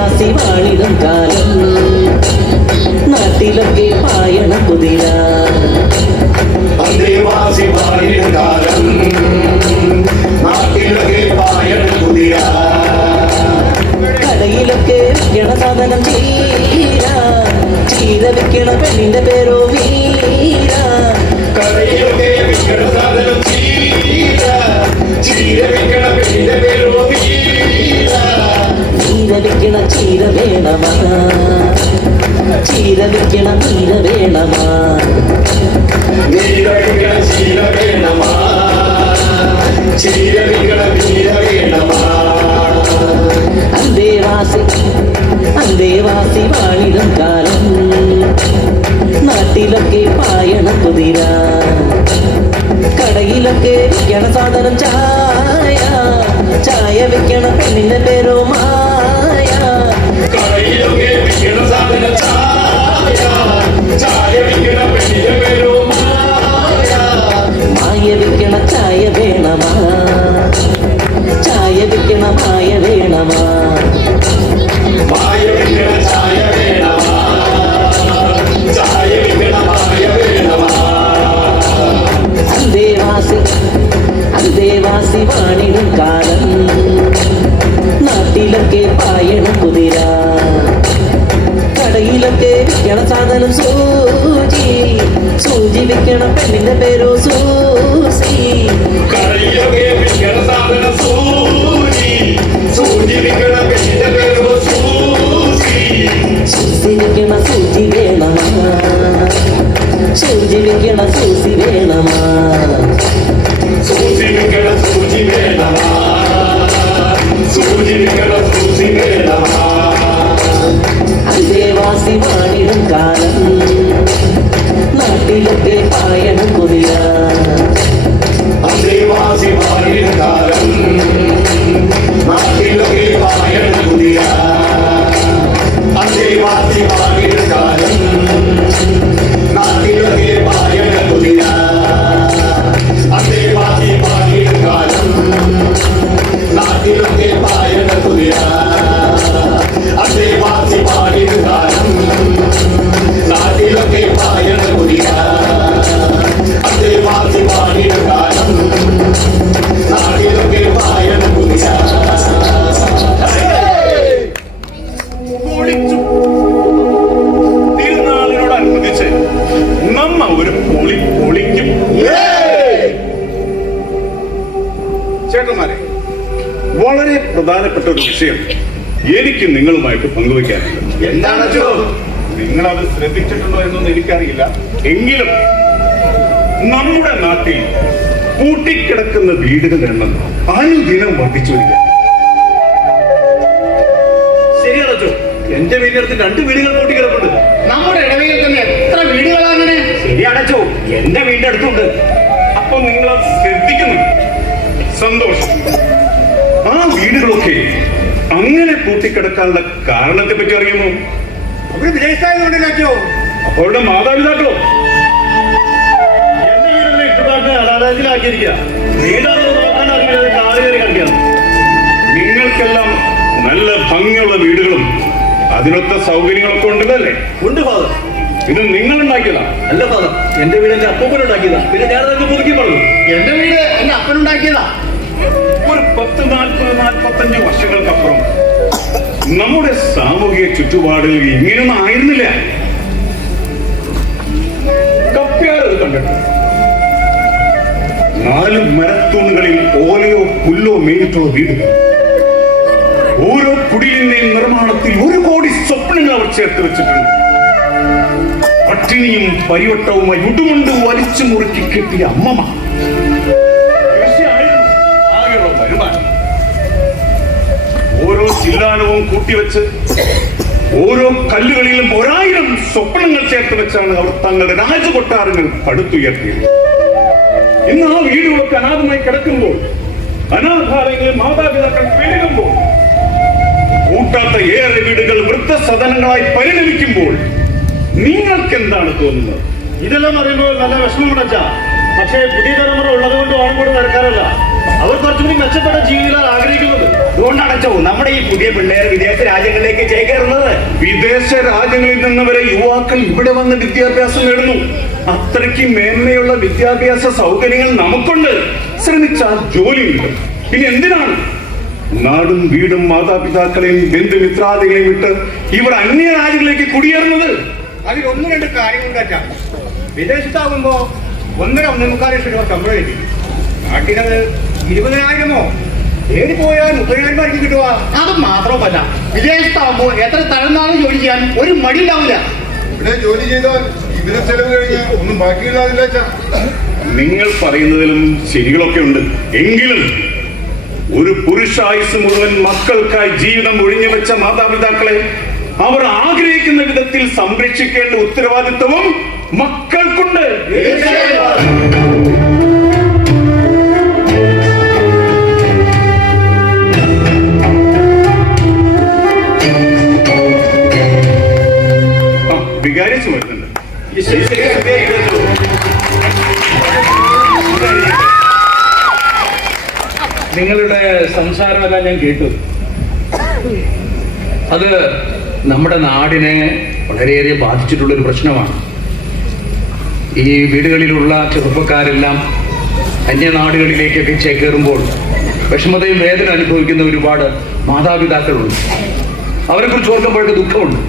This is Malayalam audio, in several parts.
അന്തേവാസി വാണിടും കാലം നാട്ടിലൊക്കെ പായണ കുതിര അന്തേവാസി വാണിടും കാലം നാട്ടിലൊക്കെ പായണ കുതിര കടയിലൊക്കെ വിൽക്കണ സാധനം ചീര ചീര വിൽക്കണ പെണ്ണിന്റെ പേരോ വീര കടയിലൊക്കെ വിൽക്കണ സാധനം ചീര ചീര വിൽക്കണ പെണ്ണിന്റെ പേരോ വീര ചീര വിൽക്കണ ചീര വേണമാ ചീര വിൽക്കണ നീര വേണമാ നീര വിൽക്കണ ചീര വേണമാ ചീര വിൽക്കണ നീര വേണമാ അന്തേവാസി വാണിടും കാലം നാട്ടിലൊക്കെ പായണ കുതിര കടയിലൊക്കെ വിൽക്കണ സാധനം ചായ ചായ വിൽക്കണ പെണ്ണിന്റെ പേരോ മായ കടയിലൊക്കെ വിൽക്കണ സാധനം ചായ ചായ വിൽക്കണ പെണ്ണിന്റെ പേരോ മായ മായ വിൽക്കണ ചായ വേണമാ ചായ വിൽക്കണ മായ വേണമാ മായ വിൽക്കണ ചായ വേണമാ ചായ വിൽക്കണ മായ വേണമാ അന്തേവാസി വാണിടും കാലം നാട്ടിലൊക്കെ പായണ കുതിര കടയിലൊക്കെ വിൽക്കണ സാധനം സൂചി വിൽക്കണ പെണ്ണിന്റെ പേരോ സൂസി കടയിലൊക്കെ വിൽക്കണ സാധനം സൂചി വിൽക്കണ പെണ്ണിന്റെ പേരോ സൂസി വിൽക്കണ സൂചി വേണമാ സൂചി വിൽക്കണ സൂസി വേണമാ സൂചി വിൽക്കണ സൂചി വേണമാ സൂചി വിൽക്കണ സൂചി വേണമാ അന്തേവാസി വാണിടും കാലം നാട്ടിലൊക്കെ പായണ കുതിര അന്തേവാസി വാണിടും കാലം നാട്ടിലൊക്കെ പായണ കുതിര അന്തേവാസി വാണിടും കാലം നാട്ടിലൊക്കെ പായണ കുതിര അന്തേവാസി വാണിടും കാലം നാട്ടിലൊക്കെ പായണ കുതിര അന്തേവാസി വാണിടും കാലം നാട്ടിലൊക്കെ പായണ കുതിര അന്തേവാസി വാണിടും കാലം നാട്ടിലൊക്കെ പായണ കുതിര തിരുനാളിനോടനുബന്ധിച്ച് നമ്മ ഒരു പൊളിക്കും. ചേട്ടന്മാരെ, വളരെ പ്രധാനപ്പെട്ട ഒരു വിഷയം എനിക്ക് നിങ്ങളുമായിട്ട് പങ്കുവയ്ക്കാനുണ്ട്. എന്താണ് നിങ്ങൾ അത് ശ്രദ്ധിച്ചിട്ടുണ്ടോ എന്നൊന്നും എനിക്കറിയില്ല. എങ്കിലും നമ്മുടെ നാട്ടിൽ പൂട്ടിക്കിടക്കുന്ന വീടുകളുടെ എണ്ണം അനുദിനം വർദ്ധിച്ചു വരിക. ശരിയാണോ? എന്റെ വീടിനടുത്ത് 2 വീടുകൾ പൂട്ടിക്കിടപ്പുണ്ട്. നമ്മുടെ ഇടവയിൽ തന്നെ എത്ര വീടുകളാണ്? ശരിയാണോ? എന്റെ വീടിന്റെ അടുത്തുണ്ട്. അപ്പൊ നിങ്ങൾ അത് ശ്രദ്ധിക്കുന്നു. സന്തോഷം. ആ വീടുകളൊക്കെ അങ്ങനെ പൂട്ടിക്കിടക്കാനുള്ള കാരണത്തെ പറ്റി അറിയുമോ? അവര് വിദേശത്തായതുകൊണ്ടല്ലോ. അവരുടെ മാതാപിതാക്കളോ? എന്റെ വീടിന്റെ ഇഷ്ടപ്പാട്ട് അനാഥാലയത്തിലാക്കിയിരിക്കുക. വീടാണെന്ന് നോക്കാൻ അറിയാതെ കാറ് കയറി കളിക്കണം. നിങ്ങൾക്കെല്ലാം നല്ല ഭംഗിയുള്ള വീടുകളും അതിനൊത്ത സൗകര്യങ്ങളൊക്കെ ഉണ്ടല്ലേ? ഉണ്ട് ഫാദർ. ഇത് നിങ്ങൾ ഉണ്ടാക്കിയതാ? അല്ല ഫാദർ, എന്റെ വീട് എന്റെ അപ്പൂപ്പനുണ്ടാക്കിയതാ. പിന്നെ ഞാനതൊക്കെ പുതുക്കി പറഞ്ഞു. എന്റെ വീട് എന്റെ അപ്പനുണ്ടാക്കിയതാ. ഒരു 40-45 വർഷങ്ങൾക്കപ്പുറം നമ്മുടെ സാമൂഹിക ചുറ്റുപാടുകൾ ഇങ്ങനെയൊന്നും ആയിരുന്നില്ല. കപ്പ്യാരത് കണ്ടിട്ട് 4 മരത്തൂണുകളിൽ ഓലയോ പുല്ലോ മേഞ്ഞിട്ടുള്ള വീട്. ഓരോ കുടിലിന്റെയും നിർമ്മാണത്തിൽ 1 കോടി സ്വപ്നങ്ങൾ അവർ ചേർത്ത് വെച്ചിട്ടുണ്ട്. പട്ടിണിയും പരിവട്ടവുമായി ഉടുമുണ്ട് വലിച്ചു മുറുക്കി കെട്ടിയ അമ്മമ്മ. വരുമാനം ഓരോ ചില്ലാനവും കൂട്ടിവെച്ച് ഓരോ കല്ലുകളിലും 1000 സ്വപ്നങ്ങൾ ചേർത്ത് വെച്ചാണ് അവർ തങ്ങളുടെ രാജകൊട്ടാരങ്ങൾ പടുത്തുയർത്തിയത്. ഇന്ന് ആ വീടുകളൊക്കെ അനാഥമായി കിടക്കുമ്പോൾ, അനാഥാലയങ്ങളിൽ മാതാപിതാക്കൾ പെരുകുമ്പോൾ, കൂട്ടാത്ത ഏറെ വീടുകൾ വൃദ്ധസദനങ്ങളായി പരിണമിക്കുമ്പോൾ നിങ്ങൾക്ക് എന്താണ് തോന്നുന്നത്? ഇതെല്ലാം അറിയുമ്പോൾ നല്ല വിഷമമുണ്ടച്ചാ. പക്ഷേ പുതിയ തലമുറ ഉള്ളത് കൊണ്ട് ഓണം കൂടെ നടക്കാറില്ല. അവർ കുറച്ചുകൂടി മെച്ചപ്പെട്ട ജീവിതം ആഗ്രഹിക്കുന്നത്. അതുകൊണ്ടാണോ നമ്മുടെ ഈ പുതിയ പിള്ളേർ വിദേശ രാജ്യങ്ങളിലേക്ക് ചേക്കേറുന്നത്? വിദേശ രാജ്യങ്ങളിൽ നിന്ന് വരെ യുവാക്കൾ ഇവിടെ വന്ന് വിദ്യാഭ്യാസം നേടുന്നു. അത്രയ്ക്ക് മേന്മയുള്ള വിദ്യാഭ്യാസ സൗകര്യങ്ങൾ നമുക്കുണ്ട്. ശ്രമിച്ചാൽ ജോലി കിട്ടും. പിന്നെ എന്തിനാണ് നാടും വീടും മാതാപിതാക്കളെയും ബന്ധുമിത്രാദികളെയും വിട്ട് ഇവിടെ അന്യ രാജ്യങ്ങളിലേക്ക് കുടിയേറുന്നത്? അതിൽ ഒന്ന് രണ്ട് കാര്യങ്ങൾ കറ്റാം. വിദേശത്താകുമ്പോ 1.5 ലക്ഷം രൂപ ശമ്പളം കിട്ടി. നാട്ടിലത് 20,000-ഓ ഏടി പോയാൽ 30,000 കിട്ടുക. അത് മാത്രമല്ല, വിദേശത്താകുമ്പോ എത്ര തലനാളും ജോലി ചെയ്യാൻ ഒരു മടിയിലാവില്ല. ഇവിടെ ജോലി ചെയ്താൽ ഇതിന് ചെലവ് കഴിഞ്ഞ് ഒന്നും ബാക്കിയില്ലാതില്ല. നിങ്ങൾ പറയുന്നതിലും ശരികളൊക്കെ ഉണ്ട്. എങ്കിലും ഒരു പുരുഷായുസ് മുഴുവൻ മക്കൾക്കായി ജീവിതം ഒഴിഞ്ഞു വെച്ച മാതാപിതാക്കളെ അവർ ആഗ്രഹിക്കുന്ന വിധത്തിൽ സംരക്ഷിക്കേണ്ട ഉത്തരവാദിത്വവും മക്കൾക്കുണ്ട്. വികാരിച്ചു വരുന്നുണ്ട്. നിങ്ങളുടെ സംസാരമെല്ലാം ഞാൻ കേട്ടു. അത് നമ്മുടെ നാടിനെ വളരെയേറെ ബാധിച്ചിട്ടുള്ളൊരു പ്രശ്നമാണ്. ഈ വീടുകളിലുള്ള ചെറുപ്പക്കാരെല്ലാം അന്യനാടുകളിലേക്കൊക്കെ ചേക്കേറുമ്പോൾ വിഷമതയും വേദന അനുഭവിക്കുന്ന ഒരുപാട് മാതാപിതാക്കളുണ്ട്. അവരെക്കുറിച്ച് ഓർക്കുമ്പോഴൊക്കെ ദുഃഖമുണ്ട്.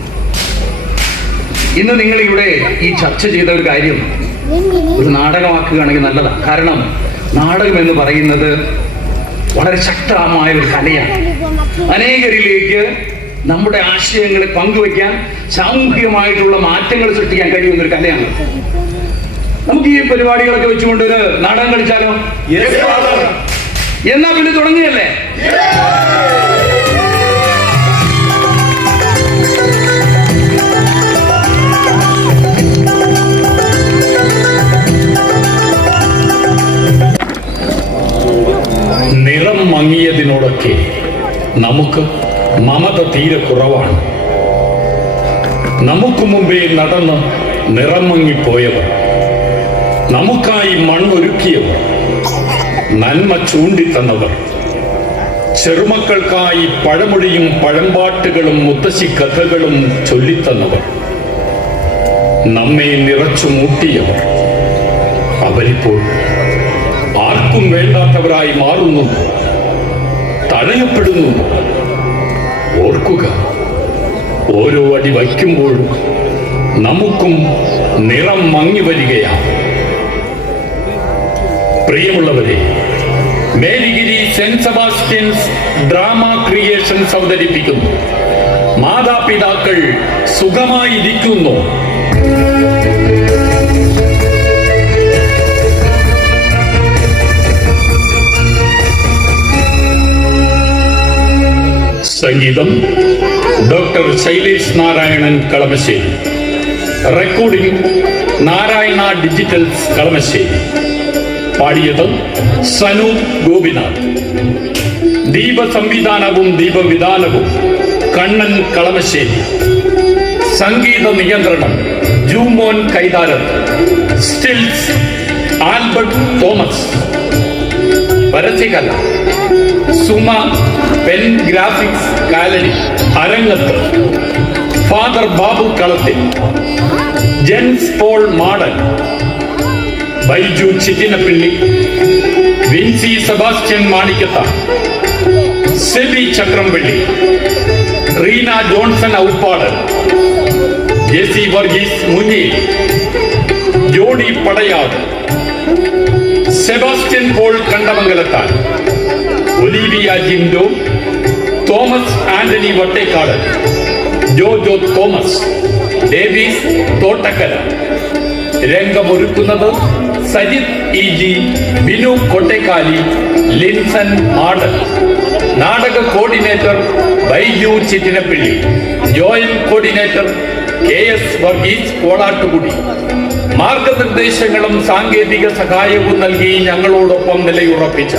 ഇന്ന് നിങ്ങൾ ഇവിടെ ഈ ചർച്ച ചെയ്ത ഒരു കാര്യം ഒരു നാടകമാക്കുകയാണെങ്കിൽ നല്ലതാണ്. കാരണം നാടകം എന്ന് പറയുന്നത് വളരെ ശക്തമായ ഒരു കലയാണ്. അനേകരിലേക്ക് നമ്മുടെ ആശയങ്ങളെ പങ്കുവയ്ക്കാൻ, സാമൂഹികമായിട്ടുള്ള മാറ്റങ്ങൾ സൃഷ്ടിക്കാൻ കഴിയുന്ന ഒരു കലയാണ്. നമുക്ക് ഈ പരിപാടികളൊക്കെ വെച്ചുകൊണ്ട് ഒരു നാടകം കളിച്ചാലോ? എന്നാ പിന്നെ തുടങ്ങിയല്ലേ? നിറം മങ്ങിയതിനോടൊക്കെ നമുക്ക് മമത തീരെ കുറവാണ്. നമുക്ക് മുമ്പേ നടന്ന് നിറം മങ്ങിപ്പോയവർ, നമുക്കായി മണ്ണൊരുക്കിയവർ, നന്മ ചൂണ്ടിത്തന്നവർ, ചെറുമക്കൾക്കായി പഴമൊഴിയും പഴമ്പാട്ടുകളും മുത്തശ്ശി കഥകളും ചൊല്ലിത്തന്നവർ, നമ്മെ നിറച്ചു മൂട്ടിയവർ, അവരിപ്പോൾ ആർക്കും വേണ്ടാത്തവരായി മാറുന്നു, തഴയപ്പെടുന്നു. ഓർക്കുക, ഓരോ അടി വയ്ക്കുമ്പോഴും നമുക്കും നിറം മങ്ങി വരികയാണ്. പ്രിയമുള്ളവരെ, Marygiri saint Sebastian's drama creations അവതരിപ്പിക്കുന്നു മാതാപിതാക്കൾ സുഖമായിരിക്കുന്നു. സംഗീതം doctor Shailesh Narayanan Kalamassery. Recording Narayana digitals Kalamassery. പാടിയത് സനു ഗോപിനാഥ്. ദീപ സംവിധാനവും ദീപവിധാനവും കണ്ണൻ കളമശ്ശേരി. സംഗീത നിയന്ത്രണം ജൂമോൻ കൈതാരത്ത്. സ്റ്റിൽസ് ആൽബർട്ട് തോമസ്. പരസ്യകല സുമ പെൻ ഗ്രാഫിക്സ് കാലടി. അരങ്ങത്ത് ഫാദർ ബാബു കളത്തിൽ, ജെൻസ് പോൾ മാടൻ, ബൈജു ചിറ്റിനപ്പിള്ളി, വിൻസി സെബാസ്റ്റ്യൻ മാണിക്കത്ത, സെബി ചക്രംപള്ളി, റീന ജോൺസൺ ഔപ്പാട്, ജെസി വർഗീസ് മുഞ്ഞിൽ, ജോഡി പടയാട്, സെബാസ്റ്റ്യൻ പോൾ കണ്ടമംഗലത്താൻ, ഒലീവിയ ജിൻഡോ, തോമസ് ആന്റണി വട്ടേക്കാട്, ജോജോ തോമസ്, ഡേവിസ് തോട്ടക്കര. രംഗമൊരുക്കുന്നത് സജിത് ഇ ജി, ബിനു കൊട്ടേക്കാലി, ലിൻസൺ മാടൻ. നാടക coordinator Baiju Chittinappilly. Joint coordinator KS Varghese Kolattukudy. മാർഗനിർദ്ദേശങ്ങളും സാങ്കേതിക സഹായവും നൽകി ഞങ്ങളോടൊപ്പം നിലയുറപ്പിച്ച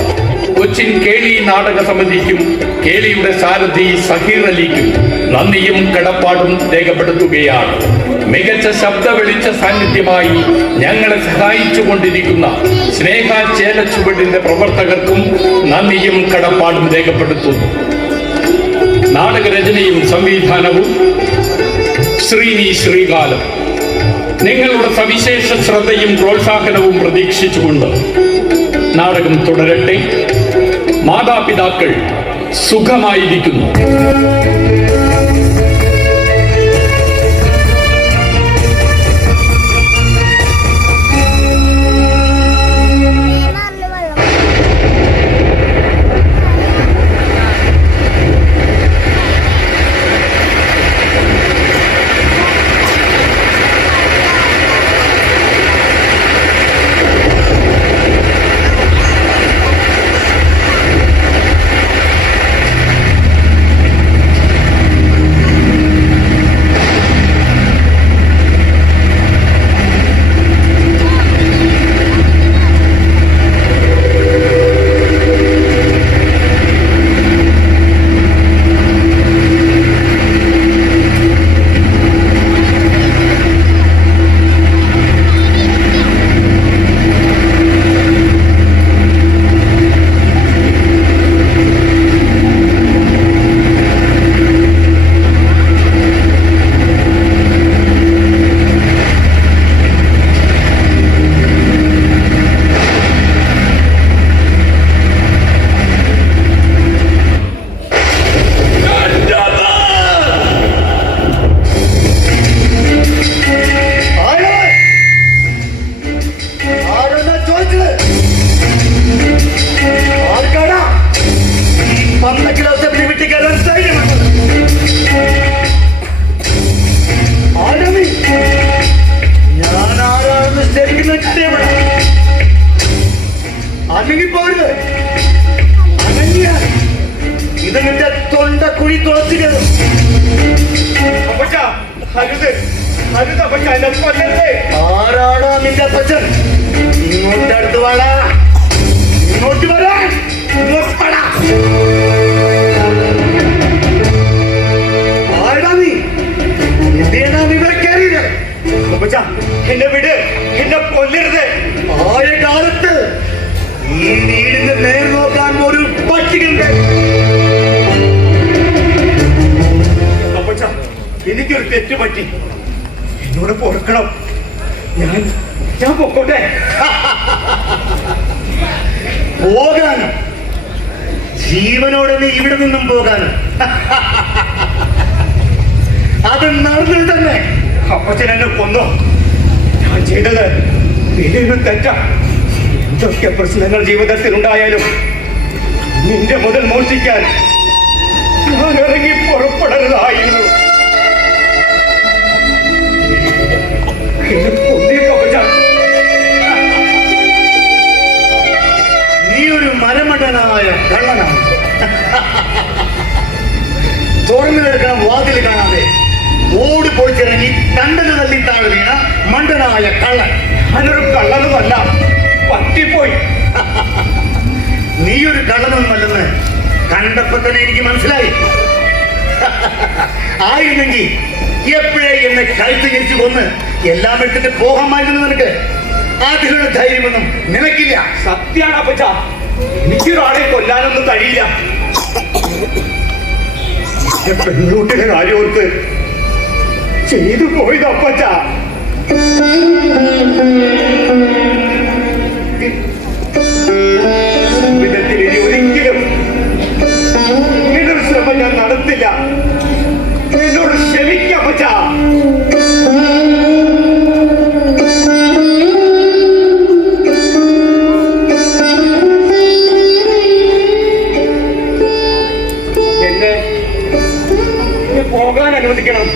കൊച്ചിൻ കേളി നാടക സമിതിക്കും കേളിയുടെ സാരഥി സഹീർ അലിക്കും നന്ദിയും കടപ്പാടും രേഖപ്പെടുത്തുകയാണ്. മികച്ച ശബ്ദ വെളിച്ച സാന്നിധ്യമായി ഞങ്ങളെ സഹായിച്ചു കൊണ്ടിരിക്കുന്ന സ്നേഹ ചേലച്ചുവടിന്റെ പ്രവർത്തകർക്കും നന്ദിയും കടപ്പാടും രേഖപ്പെടുത്തുന്നു. നാടകരചനയും സംവിധാനവും ശ്രീനി ശ്രീകാലം. നിങ്ങളുടെ സവിശേഷ ശ്രദ്ധയും പ്രോത്സാഹനവും പ്രതീക്ഷിച്ചുകൊണ്ട് നാടകം തുടരട്ടെ. മാതാപിതാക്കൾ സുഖമായിരിക്കുന്നു. ആരാടാ നിന്റെ അപ്പച്ചൻ? ഇങ്ങോട്ട് അടുത്ത് വാടാ, ഇങ്ങോട്ട് വരാ, ഇങ്ങോട്ട് വാടാ. ആരാ നീ? എന്തിനാ നീ ഇവിടെ കയറിയത്? അപ്പച്ചാ എന്നെ വിട്, എന്നെ കൊല്ലരുത്. ആയ കാലത്ത് ഈ വീടിന്റെ നേർ നോക്കാൻ ഒരു പട്ടികയുണ്ട്. അപ്പച്ചാ എനിക്കൊരു തെറ്റ് പറ്റി, എന്നോട് പൊറുക്കണം. ഞാൻ പൊക്കോട്ടെ. പോകാനും ജീവനോടെ നീ ഇവിടെ നിന്നും പോകാനും അത് നടന്നത് തന്നെ. അപ്പച്ചൻ എന്നെ കൊന്നു. ഞാൻ ചെയ്തത് വലിയൊരു തെറ്റാ. എന്തൊക്കെ പ്രശ്നങ്ങൾ ജീവിതത്തിൽ ഉണ്ടായാലും നിന്റെ മുതൽ മോഷ്ടിക്കാൻ ഞാൻ ഇറങ്ങി പുറപ്പെടരുതായിരുന്നു. നീ ഒരു മരമണ്ടനായ കള്ളനാണ്. തുറന്നു കിടക്കണം വാതിൽ കാണാതെ ഓടി പൊളിച്ചിറങ്ങി കണ്ടന് തല്ലി താഴെ വീണ മണ്ടനായ കള്ളൻ. ഞാനൊരു കള്ളനുമല്ല, പറ്റിപ്പോയി. നീ ഒരു കള്ളനൊന്നുമല്ലെന്ന് കണ്ടപ്പോ തന്നെ എനിക്ക് മനസ്സിലായി. ആയിരുന്നെങ്കിൽ എപ്പോഴേ എന്നെ കഴുത്ത് ഞെരിച്ചു കൊന്ന് എല്ലാം എടുത്തിട്ട് പോകാമായിരുന്നു. നിനക്ക് അതിനുള്ള ധൈര്യമൊന്നും നിനക്കില്ല. സത്യാണ് അപ്പച്ചാ, എനിക്കൊരാളെ കൊല്ലാനൊന്നും കഴിയില്ല. പെൺകുട്ടിയുടെ കാര്യം ഓർത്ത് ചെയ്തു പോയത് അപ്പച്ചാ. ജീവിതത്തിൽ ഇനി ഒരിക്കലും ഇങ്ങനൊരു ശ്രമം ഞാൻ നടത്തില്ല. എന്നോട് ക്ഷമിക്കാം അപ്പച്ചാ. എന്നെ പോകാൻ അനുവദിക്കണം.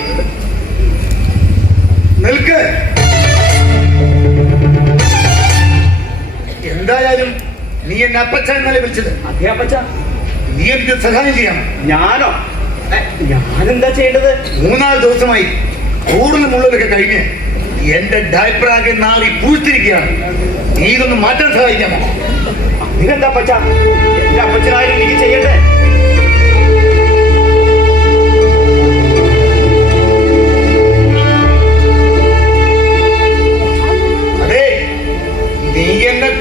നിൽക്ക്. എന്തായാലും നീ എന്നെ അപ്പച്ച എന്നല്ലേ വിളിച്ചത്? അതേ അപ്പച്ച. നീ എനിക്ക് സഹായം ചെയ്യണം. ഞാനോ? ഞാനെന്താ ചെയ്യേണ്ടത്? 3-4 ദിവസമായി കൂടുതൽ മുള്ളതൊക്കെ കഴിഞ്ഞ് എന്റെ ഡയപ്രാകെ നാളി പൂഴ്ത്തിരിക്കുകയാണ്. നീ ഇതൊന്ന് മാറ്റാൻ സഹായിക്കാമോ? നിനെന്താ അപ്പച്ച? എന്റെ അപ്പച്ചനായാലും എനിക്ക് ചെയ്യണ്ടേ?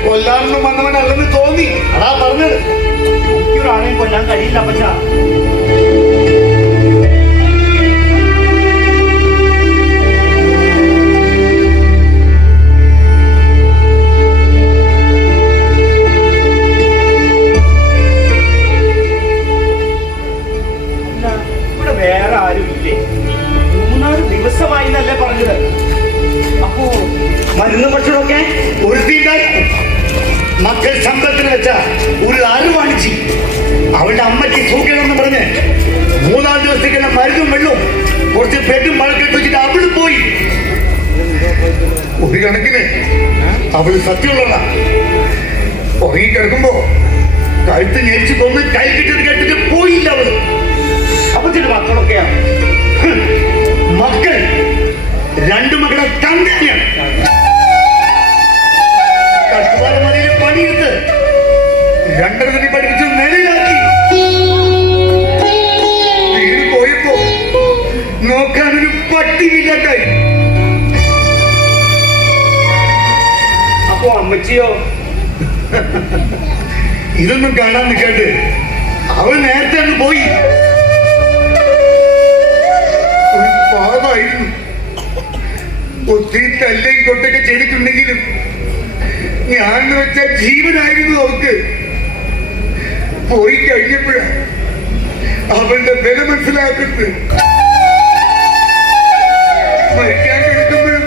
കൊല്ലാനൊന്നും വന്നവനല്ലെന്ന് തോന്നി. അതാ പറഞ്ഞത്, എനിക്കൊരാളെയും കൊല്ലാൻ കഴിയില്ല അപ്പച്ച. ഇവിടെ വേറെ ആരും ഇല്ലേ? 3-4 ദിവസമായി എന്നല്ലേ പറഞ്ഞത്. അപ്പോ മരുന്ന് ഭക്ഷണമൊക്കെ മക്കൾ ശബ്ദത്തിന് വെച്ച ഒരു അറിവാണിച്ചി അവളുടെ അമ്മയ്ക്ക് സൂക്കണമെന്ന് പറഞ്ഞ് 3-4 ദിവസത്തേക്കുള്ള മരുന്നും വെള്ളവും കുറച്ച് പെട്ടും മഴക്കെട്ട് വെച്ചിട്ട് അവള് പോയി. ഒരു കണക്കിന് അവള് സത്യമുള്ളതാ. ഉറങ്ങിക്കിടക്കുമ്പോ കഴുത്ത് ഞെരിച്ച് കൊന്ന് കൈ കിട്ടിയത് കേട്ടിട്ട് പോയില്ല അവള്. അപ്പൊ ചില മക്കളൊക്കെയാണ്. മക്കൾ 2 മക്കളെ തന്നെയാണ്. കട്ടുപാലമലയിൽ പണിയെടുത്ത് 2 പഠിപ്പിച്ച് നിലയിലാക്കി. വീട് പോയപ്പോ നോക്കാനൊരു പട്ടിയില്ലാണ്ടായി. അപ്പൊ അമ്മച്ചിയോ? ഇതൊന്നും കാണാൻ നിൽക്കാണ്ട് അവൾ നേരത്തെ അങ്ങ് പോയി. ഒരു പാവമായിരുന്നു. ഒത്തിരി തല്ലേം കൊട്ടൊക്കെ ചെയ്തിട്ടുണ്ടെങ്കിലും ഞാൻ വെച്ച ജീവനായിരുന്നു അവൾക്ക്. പോയി കഴിഞ്ഞപ്പോഴാണ് അവളുടെ വില മനസ്സിലാക്കുന്നത്. മരിക്കാൻ കിടക്കുമ്പോഴും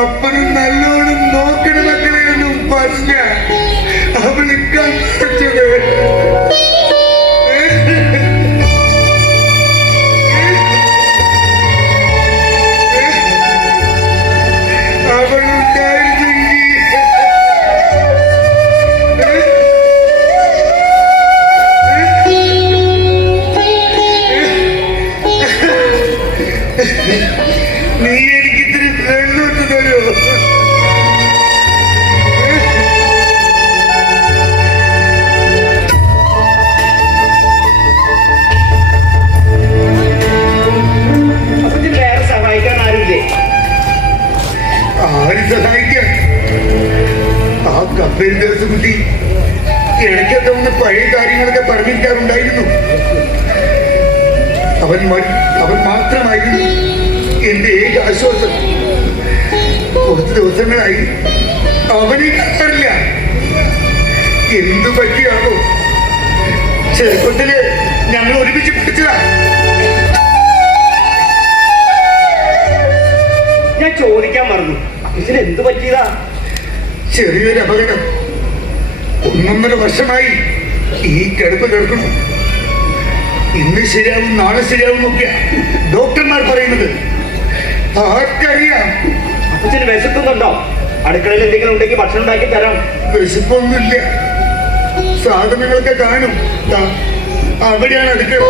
അപ്പനും നല്ലോണം നോക്കണ മക്കളെയൊന്നും പറഞ്ഞ അവള് കണ്ടത്. നീ എനിക്ക് ഇത്തിരി വെള്ളോട്ട് തരുമോ? അപ്പച്ചൻ വേറെ സഹായിക്കാൻ ആരുമില്ലേ? ആര് സഹായിക്കാൻ? ആ കപ്പൽ ദേശകുട്ടി ഇടയ്ക്കൊക്കെ ഒന്ന് പഴയ കാര്യങ്ങളൊക്കെ പറഞ്ഞിരിക്കാറുണ്ടായിരുന്നു. അവൻ മാത്രമായിരുന്നു എന്റെ ഏക ആശ്വാസം. കുറച്ച് ദിവസങ്ങളായി അവനെ കാണാറില്ല. എന്തു പറ്റിയാണോ? ചെറുപ്പത്തില് ഞങ്ങൾ ഒരുമിച്ച് പഠിച്ചതാ. ഞാൻ ചോദിക്കാൻ മറന്നു, അപ്പച്ചന് എന്ത് പറ്റിയതാ? ചെറിയൊരു അപകടം. 1.5 വർഷമായി ഈ കിടപ്പ് കിടക്കുന്നു. ഇന്ന് ശരിയാവും നാളെ ശരിയാവും നോക്കിയാ ഡോക്ടർമാർ പറയുന്നത്. ആർക്കറിയാം? അപ്പച്ചന് വിശക്കുന്നുണ്ടോ? അടുക്കളയിൽ എന്തെങ്കിലും ഉണ്ടെങ്കിൽ ഭക്ഷണം ഉണ്ടാക്കി തരാം. വിശപ്പൊന്നുമില്ല. സാധനങ്ങളൊക്കെ കാണും. ദാ, അവിടെയാണ് അടുക്കള.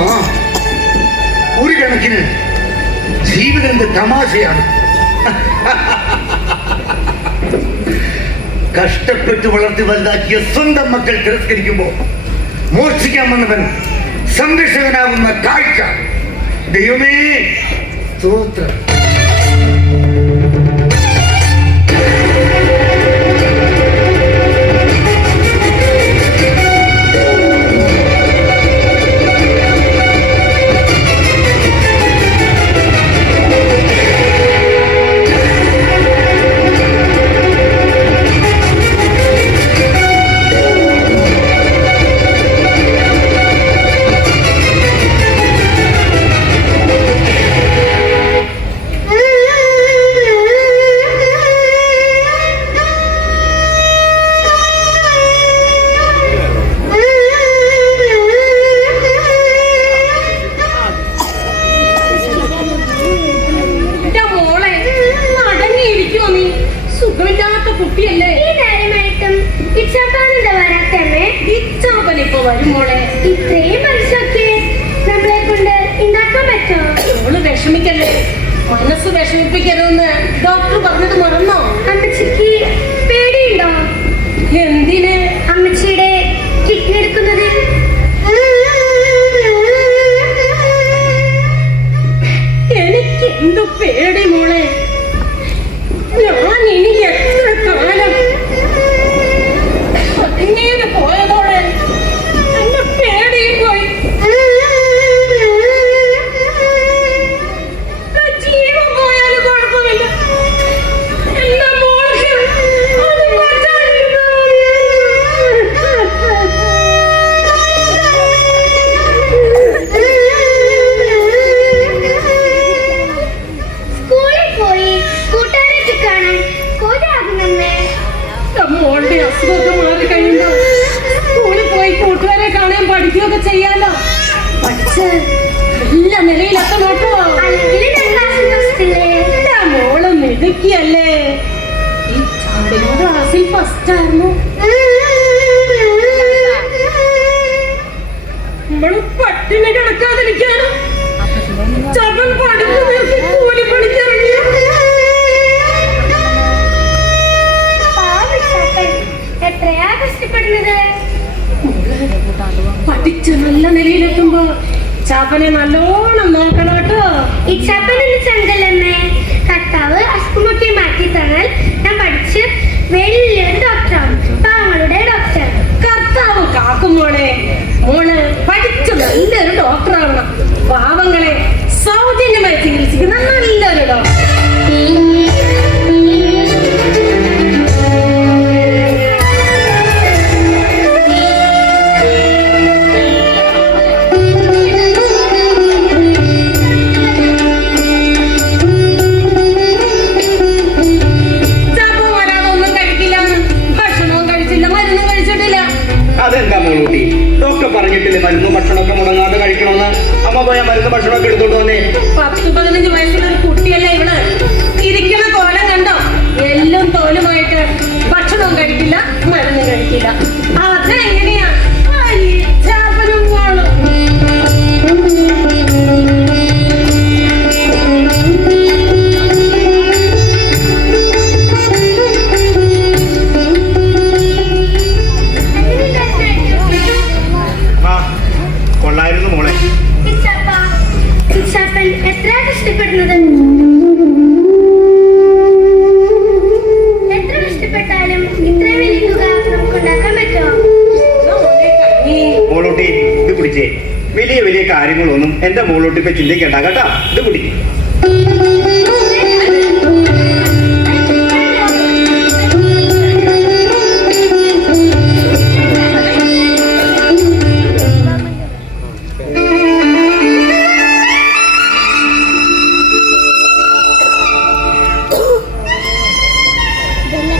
ആ, ഒരു കണക്കിന് ജീവിതം എന്ത് തമാശയാണ്. കഷ്ടപ്പെട്ട് വളർത്തി വലുതാക്കിയ സ്വന്തം മക്കൾ തിരസ്കരിക്കുമ്പോ മോഷ്ടിക്കാൻ വന്നവൻ സംരക്ഷകനാവുന്ന കാഴ്ച. ദൈവമേ സ്തോത്രം. വിഷമിക്കല്ലേ, മനസ്സ് വിഷമിപ്പിക്കരുതെന്ന് ഡോക്ടർ പറഞ്ഞത് മറന്നോ? അമ്മച്ചിക്ക് പേടിയുണ്ടോ? എന്തിന്? അമ്മച്ചിയുടെ കിഡ്നി എടുക്കുന്നത്. എന്തു പേടി മോളെ. ഞാൻ ഇനി എത്ര കാലം ഇങ്ങനെ പോയതോടെ എന്റെ പേടിയും പോയി. ജീവൻ പോയാലും കുഴപ്പമില്ല. എന്റെ മോൾക്ക് അത് മാറ്റാനിരുന്നു. സ്കൂളിൽ പോയി കൂട്ടുകാരൊക്കെ കാണാൻ കൊതിയാകുന്നമ്മേ. മോളുടെ അസുഖമൊക്കെ മാറി കഴിയുമ്പോ സ്കൂളിൽ പോയി കൂട്ടുകാരെ കാണാൻ പഠിക്കുകയൊക്കെ ചെയ്യാലോ. പഠിച്ച് നല്ല നിലയിലൊക്കെ നോക്കുവോ. അല്ലെങ്കിൽ ഞാൻ ക്ലാസ്സിൽ ഫസ്റ്റില്ലേ? എന്റെ മോള് മിടുക്കിയല്ലേ. ഈ ചാമ്പിന് ക്ലാസ്സിൽ ഫസ്റ്റ് ആയിരുന്നു. നമ്മള് പട്ടിണി കിടക്കാതിരിക്കാനും ചവൻ പഠിച്ചു നിർത്തി കൂലി പഠിച്ചിറങ്ങിയ എത്രയാ കഷ്ടപ്പെടുന്നത്. പഠിച്ച് നല്ല നിലയിലെത്തുമ്പോ ചാപ്പനെ നല്ലോണം നോക്കണം കേട്ടോ. ഈ ചപ്പനൊന്ന് ചങ്കല്ലമ്മേ. കർത്താവ് അസുഖമൊക്കെ മാറ്റി തന്നാൽ ഞാൻ പഠിച്ച് വലിയൊരു ഡോക്ടറാണ്. പാവങ്ങളുടെ ഡോക്ടർ. കർത്താവ് കാക്കും മോളെ. മോള് പഠിച്ച് നല്ലൊരു ഡോക്ടറാവണം. പാവങ്ങളെ സൗജന്യമായി ചികിത്സിക്കുന്ന നല്ലൊരു ഡോക്ടർ. അതെന്താ മോളൂട്ടി, ഡോക്ടർ പറഞ്ഞിട്ടില്ലേ മരുന്നും ഭക്ഷണമൊക്കെ മുടങ്ങാതെ കഴിക്കണമെന്ന്? അമ്മ പോയ മരുന്ന് ഭക്ഷണമൊക്കെ എടുത്തോണ്ട് വന്നേ. 10-15 വയസ്സുള്ള കുട്ടിയല്ലേ ഇവള്. ഇരിക്കുന്ന കോലം കണ്ടോ? എല്ലാം തോലുമായിട്ട് ഭക്ഷണവും കഴിക്കില്ല, മരുന്നും കഴിക്കില്ല. അതെങ്ങനെയാ ചാപ്പനും മോളും? കൊള്ളായിരുന്നു മോളെ. ചപ്പൻ എത്രയാ കഷ്ടപ്പെടുന്നത്. എത്ര കഷ്ടപ്പെട്ടാലും ഇത്രയും വലിയ തുക നമുക്ക് ഉണ്ടാക്കാൻ പറ്റുമോ? മോളൂട്ടി ഇത് കുടിച്ചേ. വലിയ വലിയ കാര്യങ്ങളൊന്നും എന്റെ മോളൂട്ടി ഇപ്പൊ ചിന്തിക്കണ്ട കേട്ടാ. ഇത് കുടിക്കും.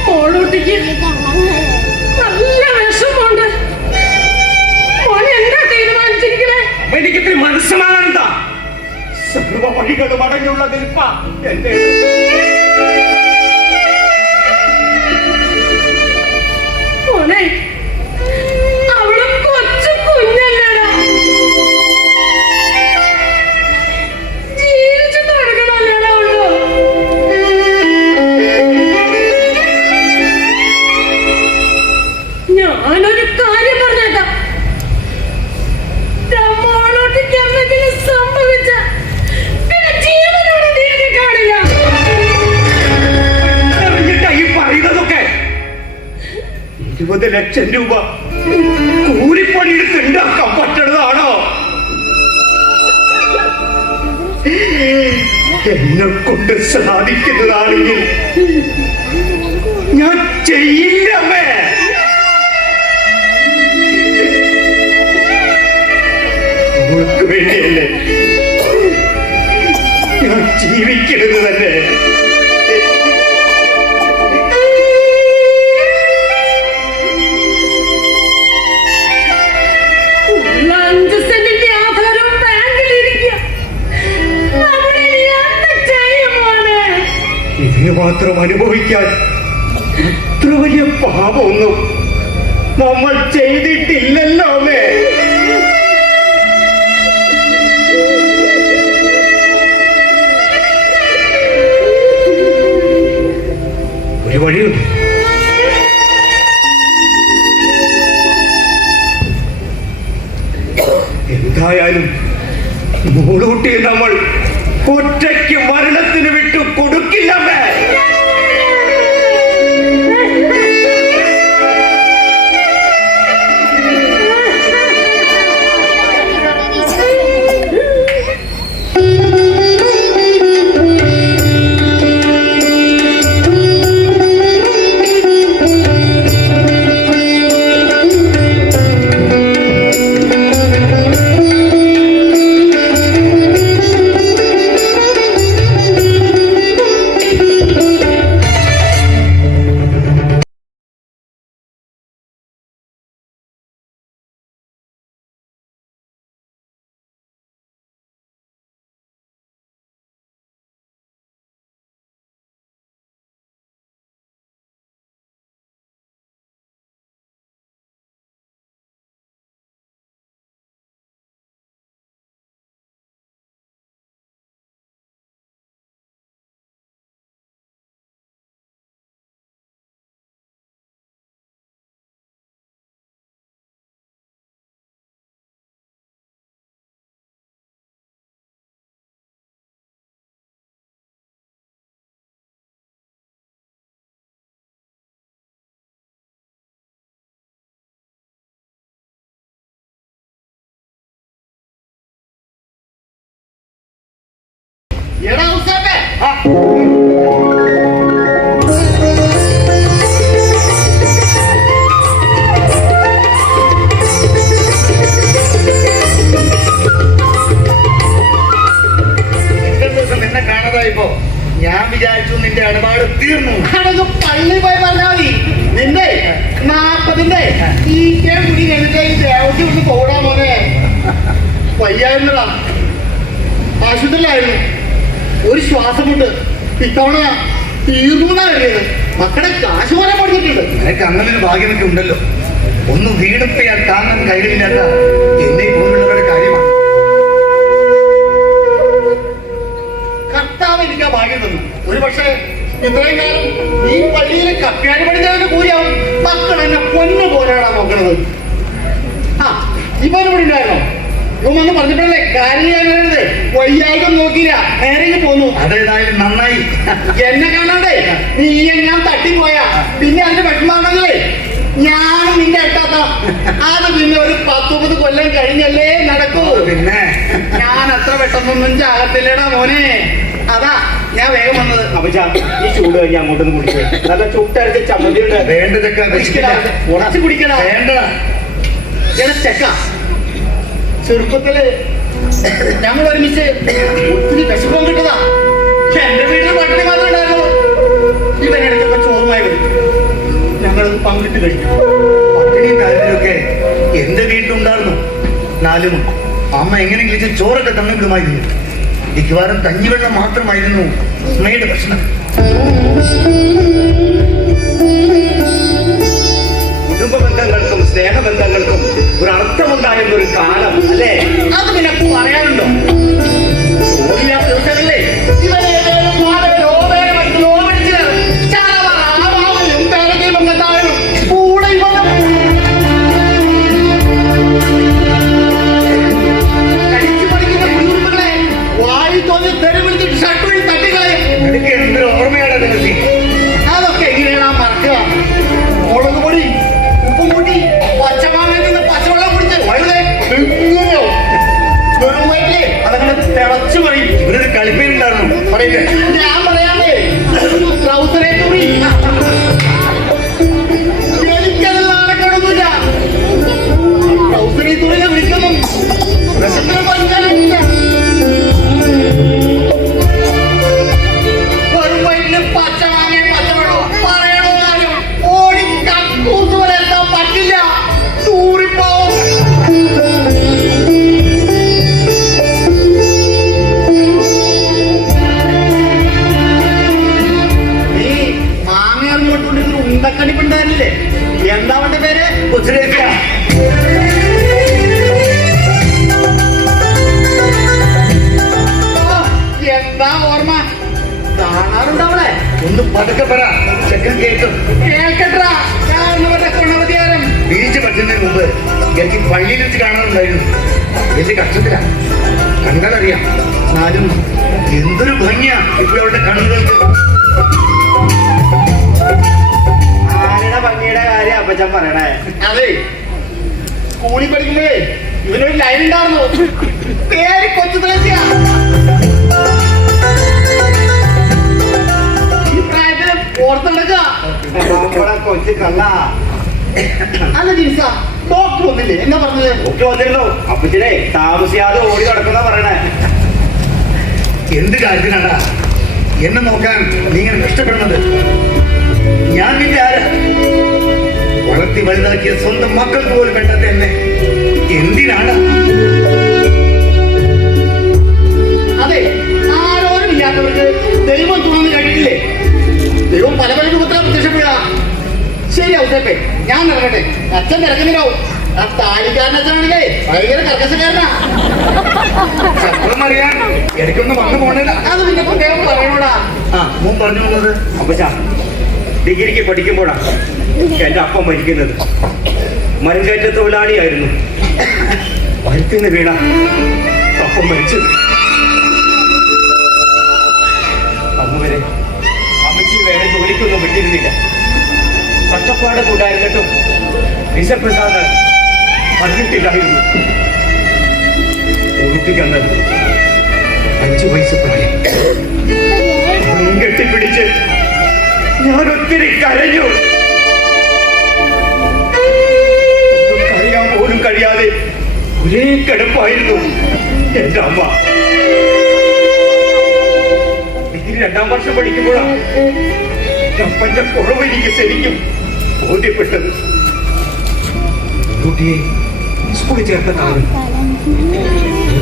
മോളൂട്ടിക്ക് നല്ല വിഷമുണ്ട്. മോനെ എന്താ തീരുമാനിച്ചിരിക്കണേ? എനിക്കിത്തിരി മനസ്സിലാകണ്ട. സർവ വഴികളും അടങ്ങിയുള്ള നിൽപ്പ എന്റെ മോനെ അവള് കൊച്ചു കുഞ്ഞല്ലേടാ. ജീവിച്ചു തുടങ്ങണല്ലേടാ ഉള്ളൂ. ഞാനൊരു കാര്യം പറഞ്ഞേക്കാം. മോളോട്ടിക്ക് എന്തെങ്കിലും സംഭവിച്ച പിന്നെ ജീവനോടെ നീതി കാണില്ല. ഈ പറയുന്നതൊക്കെ 20 ലക്ഷം രൂപ കൂലിപ്പണിയെടുത്ത് ഉണ്ടാക്കാൻ പറ്റണതാണോ? എന്നെ കൊണ്ട് സാധിക്കുന്നതാണെങ്കിൽ ഞാൻ ചെയ്യില്ലമ്മേ. അവൾക്ക് വേണ്ടിയല്ലേ ഞാൻ ജീവിക്കുന്നത് തന്നെ. ഉള്ള 5 സെന്റിന്റെ ആധാരം ബാങ്കിലിരിക്കുക. അവിടെ എന്ത് ചെയ്യും മോനെ? ഇതിന് മാത്രം അനുഭവിക്കാൻ അത്ര വലിയ പാപമൊന്നും നമ്മൾ ചെയ്തിട്ടില്ലല്ലോ അമ്മേ. ഒരു വഴിയുണ്ട്. എന്തായാലും മോളൂട്ടിയെ നമ്മൾ ഒറ്റയ്ക്ക് മരണത്തിന് വിട്ടു കൊടുക്കില്ലമ്മേ. എടാ ഉസ്താദേ, എന്നെ കാണാതായിപ്പോ ഞാൻ വിചാരിച്ചു നിന്റെ ഇടപാട് തീർന്നു. പള്ളി പോയി പറഞ്ഞാൽ മതി. നിന്റെ 40ന്റെ തീറ്റ കുടി കഴിഞ്ഞിട്ട് ദേവസ്വം ഒന്ന് പോടാ മോനെ. വയ്യായിരുന്നടാ, ആശുപത്രിയിലായിരുന്നു. ഒരു ശ്വാസമുണ്ട്. ഇത്തവണ തീർന്നാ കഴിയത്. മക്കളെ കാശ് പോലെ പഠിച്ചിട്ടുണ്ട്. നിനക്ക് അങ്ങനെ ഭാഗ്യമൊക്കെ ഉണ്ടല്ലോ. ഒന്ന് വീണപ്പോയാൽ താങ്ങാൻ കഴിയില്ലാത്ത എന്നെ പോലുള്ളവരുടെ കാര്യമാണ്. കർത്താവ് എനിക്ക് ആ ഭാഗ്യം തന്നു. ഒരു പക്ഷേ ഇത്രയും കാലം ഈ പള്ളിയിലെ കപ്പ്യാരി പഠിച്ചതിന്റെ കൂലിയാവും മക്കൾ എന്നെ പൊന്നു പോലെയാണോ നോക്കണത്. ആ ഇവനിവിടെ ഉണ്ടായിരുന്നോ? ഇവൻ വന്ന് പറഞ്ഞപ്പോഴല്ലേ കാര്യം ചെയ്യാനുള്ളത്. വയ്യായികം നോക്കിയില്ല, നേരെ പോന്നു. അതേതായാലും നന്നായി. എന്നെ കാണാണ്ടേ നീ ഞാൻ തട്ടിപ്പോയാ പിന്നെ അതിന്റെ വിഷമാണെങ്കിലേ ഞാനും നിന്റെ എട്ടാത്ത അത് പിന്നെ ഒരു 10-30 കൊല്ലം കഴിഞ്ഞല്ലേ നടക്കൂ. പിന്നെ ഞാൻ അത്ര പെട്ടെന്നൊന്നും ചാകത്തില്ലടാ മോനെ. അതാ ഞാൻ വേഗം വന്നത്. അപ്പച്ച ഈ ചൂട് കഴിഞ്ഞ് അങ്ങോട്ടൊന്ന് കുടിക്കുക. നല്ല ചുട്ടരച്ച ചമ്മന്തിയുണ്ട്. വേണ്ടതൊക്കെ ഉണച്ച് കുടിക്കണ. വേണ്ട ചെക്ക ചെറുപ്പത്തില് ഞങ്ങൾ ഒരുമിച്ച് ഒത്തിരി വിഷമം കിട്ടതാ. എന്റെ വീട്ടിൽ പട്ടിണി മാത്രമേ ഉണ്ടായിരുന്നു. ഇവനെടുത്തൊക്കെ ചോറുമായി വരും. ഞങ്ങളത് പങ്കിട്ട് കഴിക്കും. പട്ടിണിയും കാര്യങ്ങളൊക്കെ എന്റെ വീട്ടിലുണ്ടായിരുന്നു. നാലും അമ്മ എങ്ങനെയെങ്കിലും ചോറൊക്കെ തന്നിടുമായിരുന്നു. മിക്കവാറും കഞ്ഞിവെള്ളം മാത്രമായിരുന്നു അമ്മയുടെ ഭക്ഷണം. കുടുംബ ബന്ധങ്ങൾക്കും സ്നേഹബന്ധങ്ങൾക്കും ഒരു അർത്ഥമുണ്ടായിരുന്നൊരു കാലം അല്ലേ? അത് നിനക്ക് പറയാനുണ്ടോ? ചോറില്ലാത്ത ദിവസങ്ങളില്ലേ അതൊക്കെ എങ്ങനെയാണ് മറക്കുക? മുളക് പൊടി, ഉപ്പും കൂട്ടി പച്ചമാങ്ങ പച്ചവെള്ളം കുടിച്ച് വഴുതേ വെറും വയറ്റില്ലേ അതങ്ങനെ തിളച്ചു പറയും. ഇവരൊരു കളിപ്പേരുണ്ടായിരുന്നു പറയില്ലേ? ഞാൻ പറയാതെ ട്രൗസറെ തൂറി എനിക്കത് നാണക്കേടൊന്നുമില്ല. ട്രൗസറെ തൂറിനെ വിളിക്കുന്നു. വിശപ്പിനെ പഞ്ചായത്തില്ല. വെറും വയറ്റില് പച്ചമാങ്ങ പച്ചവെള്ളം പറയണോ കാര്യം. ഓടി കക്കൂസ് പോലെ എത്താൻ പറ്റില്ല. തൂറിപ്പോവും. ഉണ്ടക്കണിപ്പുണ്ടായിരുന്നില്ലേ? എന്താ അവന്റെ പേര്? കൊച്ചുരേഖ. എന്താ ഓർമ്മ? കാണാറുണ്ട് അവളെ. ഒന്ന് പതുക്കെ പറ, ചെക്കൻ കേൾക്കും. കേൾക്കട്ടാ കാരണവരുടെ കൊണവധികാരം. വീഴ്ച പറ്റുന്നതിന് മുമ്പ് എനിക്ക് പള്ളിയിൽ വെച്ച് കാണാറുണ്ടായിരുന്നു. വലിയ കഷ്ടത്തിലാണ്. കണ്ടാലറിയാം. എന്നാലും എന്തൊരു ഭംഗിയാ ഇപ്പൊ അവളുടെ കണ്ണുകൾക്ക്. ആരുടെ ഭംഗിയുടെ കാര്യം അപ്പച്ചൻ പറയണേ? അതെ, സ്കൂളിൽ പഠിക്കുമ്പോഴേ ഇവനൊരു ലൈൻ ഉണ്ടായിരുന്നു, പേര് കൊച്ചു തുളസിയാ. ഈ പ്രായത്തില് ഓർത്തുണ്ടക്ക. നമ്മുടെ കൊച്ചു കള്ള. അല്ല ജിൻസ, ഡോക്ടർ വന്നില്ലേ? എന്നാ പറഞ്ഞത്? ഒക്കെ വന്നിരുന്നു. അപ്പച്ചനെ താമസിയാതെ ഓടി നടക്കുന്ന പറയണേ. എന്ത് കാര്യത്തിനാടാ എന്നെ നോക്കാൻ നീ ഇങ്ങനെ കഷ്ടപ്പെടുന്നത്? ഞാൻ നിന്റെ ആരാ? വളർത്തി വലുതാക്കിയ സ്വന്തം മക്കൾക്ക് പോലും വേണ്ടത് എന്നെ എന്തിനാണ്? അതെ, ആരോരും ഇല്ലാത്തവർക്ക് ദൈവം തുറന്ന് കഴിഞ്ഞിട്ടില്ലേ? ദൈവം പല പല രൂപത്തിലാണ് പ്രത്യക്ഷപ്പെടുക. ശരി ഔസേപ്പേ, ഞാൻ ഇറങ്ങട്ടെ. അച്ഛൻ തിരക്കുന്നുണ്ടാവും. ആ താടിക്കാരൻ അച്ഛനാണെങ്കിലേ ഭയങ്കര കർക്കശക്കാരനാ. അറിയാൻ ഇടയ്ക്കൊന്നും വന്നു പോണില്ല. അത് പിന്നെ പ്രത്യേകം പറയണോടാ. ആ, മോൻ പറഞ്ഞു വന്നത്? അപ്പച്ച ഡിഗ്രിക്ക് പഠിക്കുമ്പോഴാ എന്റെ അപ്പം മരിക്കുന്നത്. മരംകയറ്റ തൊഴിലാളിയായിരുന്നു. മരത്തിന് വീണ അപ്പം മരിച്ചു. അന്ന് വരെ അമ്മച്ചി വേറെ ജോലിക്കൊന്നും വിട്ടിരുന്നില്ല. കഷ്ടപ്പാടൊക്കെ ഉണ്ടായിരുന്നിട്ടും വിശപ്രസാദ് അറിഞ്ഞിട്ടില്ലായിരുന്നു. ഉറുപ്പിക്കന്ന് 5 വയസ്സ് പ്രായം. കെട്ടിപ്പിടിച്ച് ഞാൻ ഒത്തിരി കരഞ്ഞു. കരയാൻ പോലും കഴിയാതെ ഒരേ കിടപ്പായിരുന്നു എന്റെ അമ്മ. ഡിഗ്രി 2ാം വർഷം പഠിക്കുമ്പോഴാണ് അപ്പന്റെ കുറവ് എനിക്ക് ശരിക്കും ബോധ്യപ്പെട്ടത്. കുട്ടിയെ സ്കൂളിൽ ചേർത്ത കാലം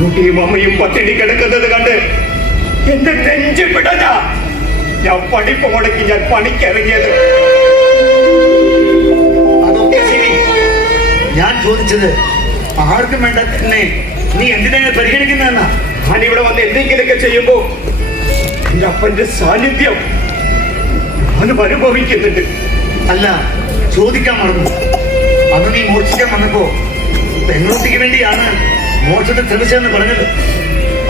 കുട്ടിയും അമ്മയും പട്ടിണി കിടക്കുന്നത് കണ്ട് എന്റെ നെഞ്ച് പിടഞ്ഞ ഞാൻ പഠിപ്പ് മുടക്കി ഞാൻ പണിക്കിറങ്ങിയത്. അതൊക്കെ ശരി. ഞാൻ ചോദിച്ചത് ആർക്കും വേണ്ട തന്നെ നീ എന്തിനാണ് പരിഗണിക്കുന്നതെന്നാ. ഞാനിവിടെ വന്ന് എന്തെങ്കിലുമൊക്കെ ചെയ്യുമ്പോ എന്റെ അപ്പന്റെ സാന്നിധ്യം ഞാനും അനുഭവിക്കുന്നുണ്ട്. അല്ല, ചോദിക്കാൻ മറന്നു. അന്ന് നീ മോഷിക്കാൻ വന്നപ്പോ പെൺകുട്ടിക്ക് വേണ്ടിയാണ് മോഷത്തെ ശ്രമിച്ചതെന്ന് പറഞ്ഞത്.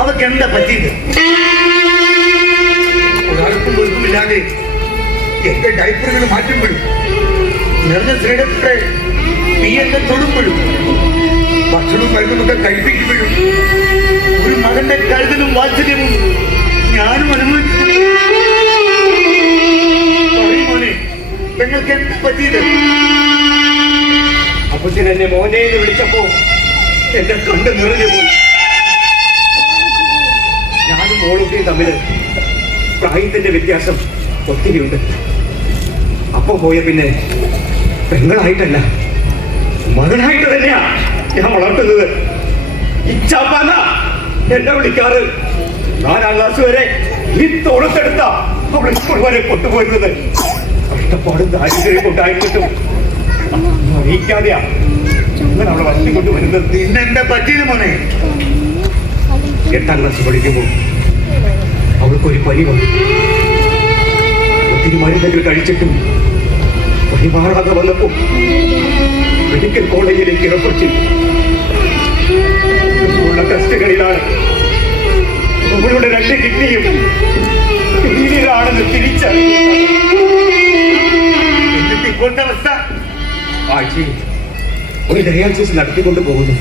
അവർക്ക് എന്താ പറ്റിയത്? ഒരാൾക്കും ഒതുക്കുമില്ലാതെ എന്റെ ഡൈപ്പറുകൾ മാറ്റുമ്പോഴും നിറഞ്ഞ സ്ത്രീയുടെ നീ എന്നെ തൊടുമ്പോഴും ഭക്ഷണവും മരുന്നുമൊക്കെ കഴിപ്പിക്കുമ്പോഴും ഒരു മകന്റെ കരുതലും വാത്സല്യവും ഞാനും അനുഭവിച്ചു. മോനെ, നിങ്ങൾക്ക് എന്താ പറ്റിയത്? അപ്പച്ചൻ എന്നെ മോനേന്ന് വിളിച്ചപ്പോ എന്റെ കണ്ണ് നിറഞ്ഞു പോയി. ഞാനും മോളും തമ്മില് പ്രായത്തിന്റെ വ്യത്യാസം ഒത്തിരിയുണ്ട്. അപ്പൊ പോയ പിന്നെ പെങ്ങളായിട്ടല്ല മകനായിട്ട് തന്നെയാ ഞാൻ വളർത്തുന്നത്. ഇച്ചാപ്പാന എന്നെ വിളിക്കാറ്. 4ാം ക്ലാസ് വരെ ഈ തോളത്തെടുത്ത അവളെ സ്കൂൾ വരെ കൊണ്ടുപോയിരുന്നത്. കഷ്ടപ്പാടും ദാരിദ്ര്യം കൊണ്ടായിരുന്നിട്ടും അറിയിക്കാതെയാ ഞാൻ അവളെ വളർത്തിക്കൊണ്ട് വരുന്നത്. പിന്നെന്താ പറ്റിയത് മോനെ? 8ാം ക്ലാസ് പഠിക്കുമ്പോൾ അവൾക്കൊരു പനി വന്നു. ഒത്തിരി മരുന്നുകൾ കഴിച്ചിട്ടും പനി മാറാതെ വന്നപ്പോ മെഡിക്കൽ കോളേജിലേക്ക് ഇറപ്പിച്ചു. ഉള്ള ടെസ്റ്റുകളിലാണ് അവളുടെ 2 കിഡ്നിയും ഫെയിലിയറാണെന്ന് തിരിച്ചറിയുന്നത്. എന്നിട്ട് ഇപ്പോഴത്തെ അവസ്ഥ? ആഴ്ചയിൽ ഒരു ഡയാലിസിസ് നടത്തിക്കൊണ്ട് പോകുന്നു.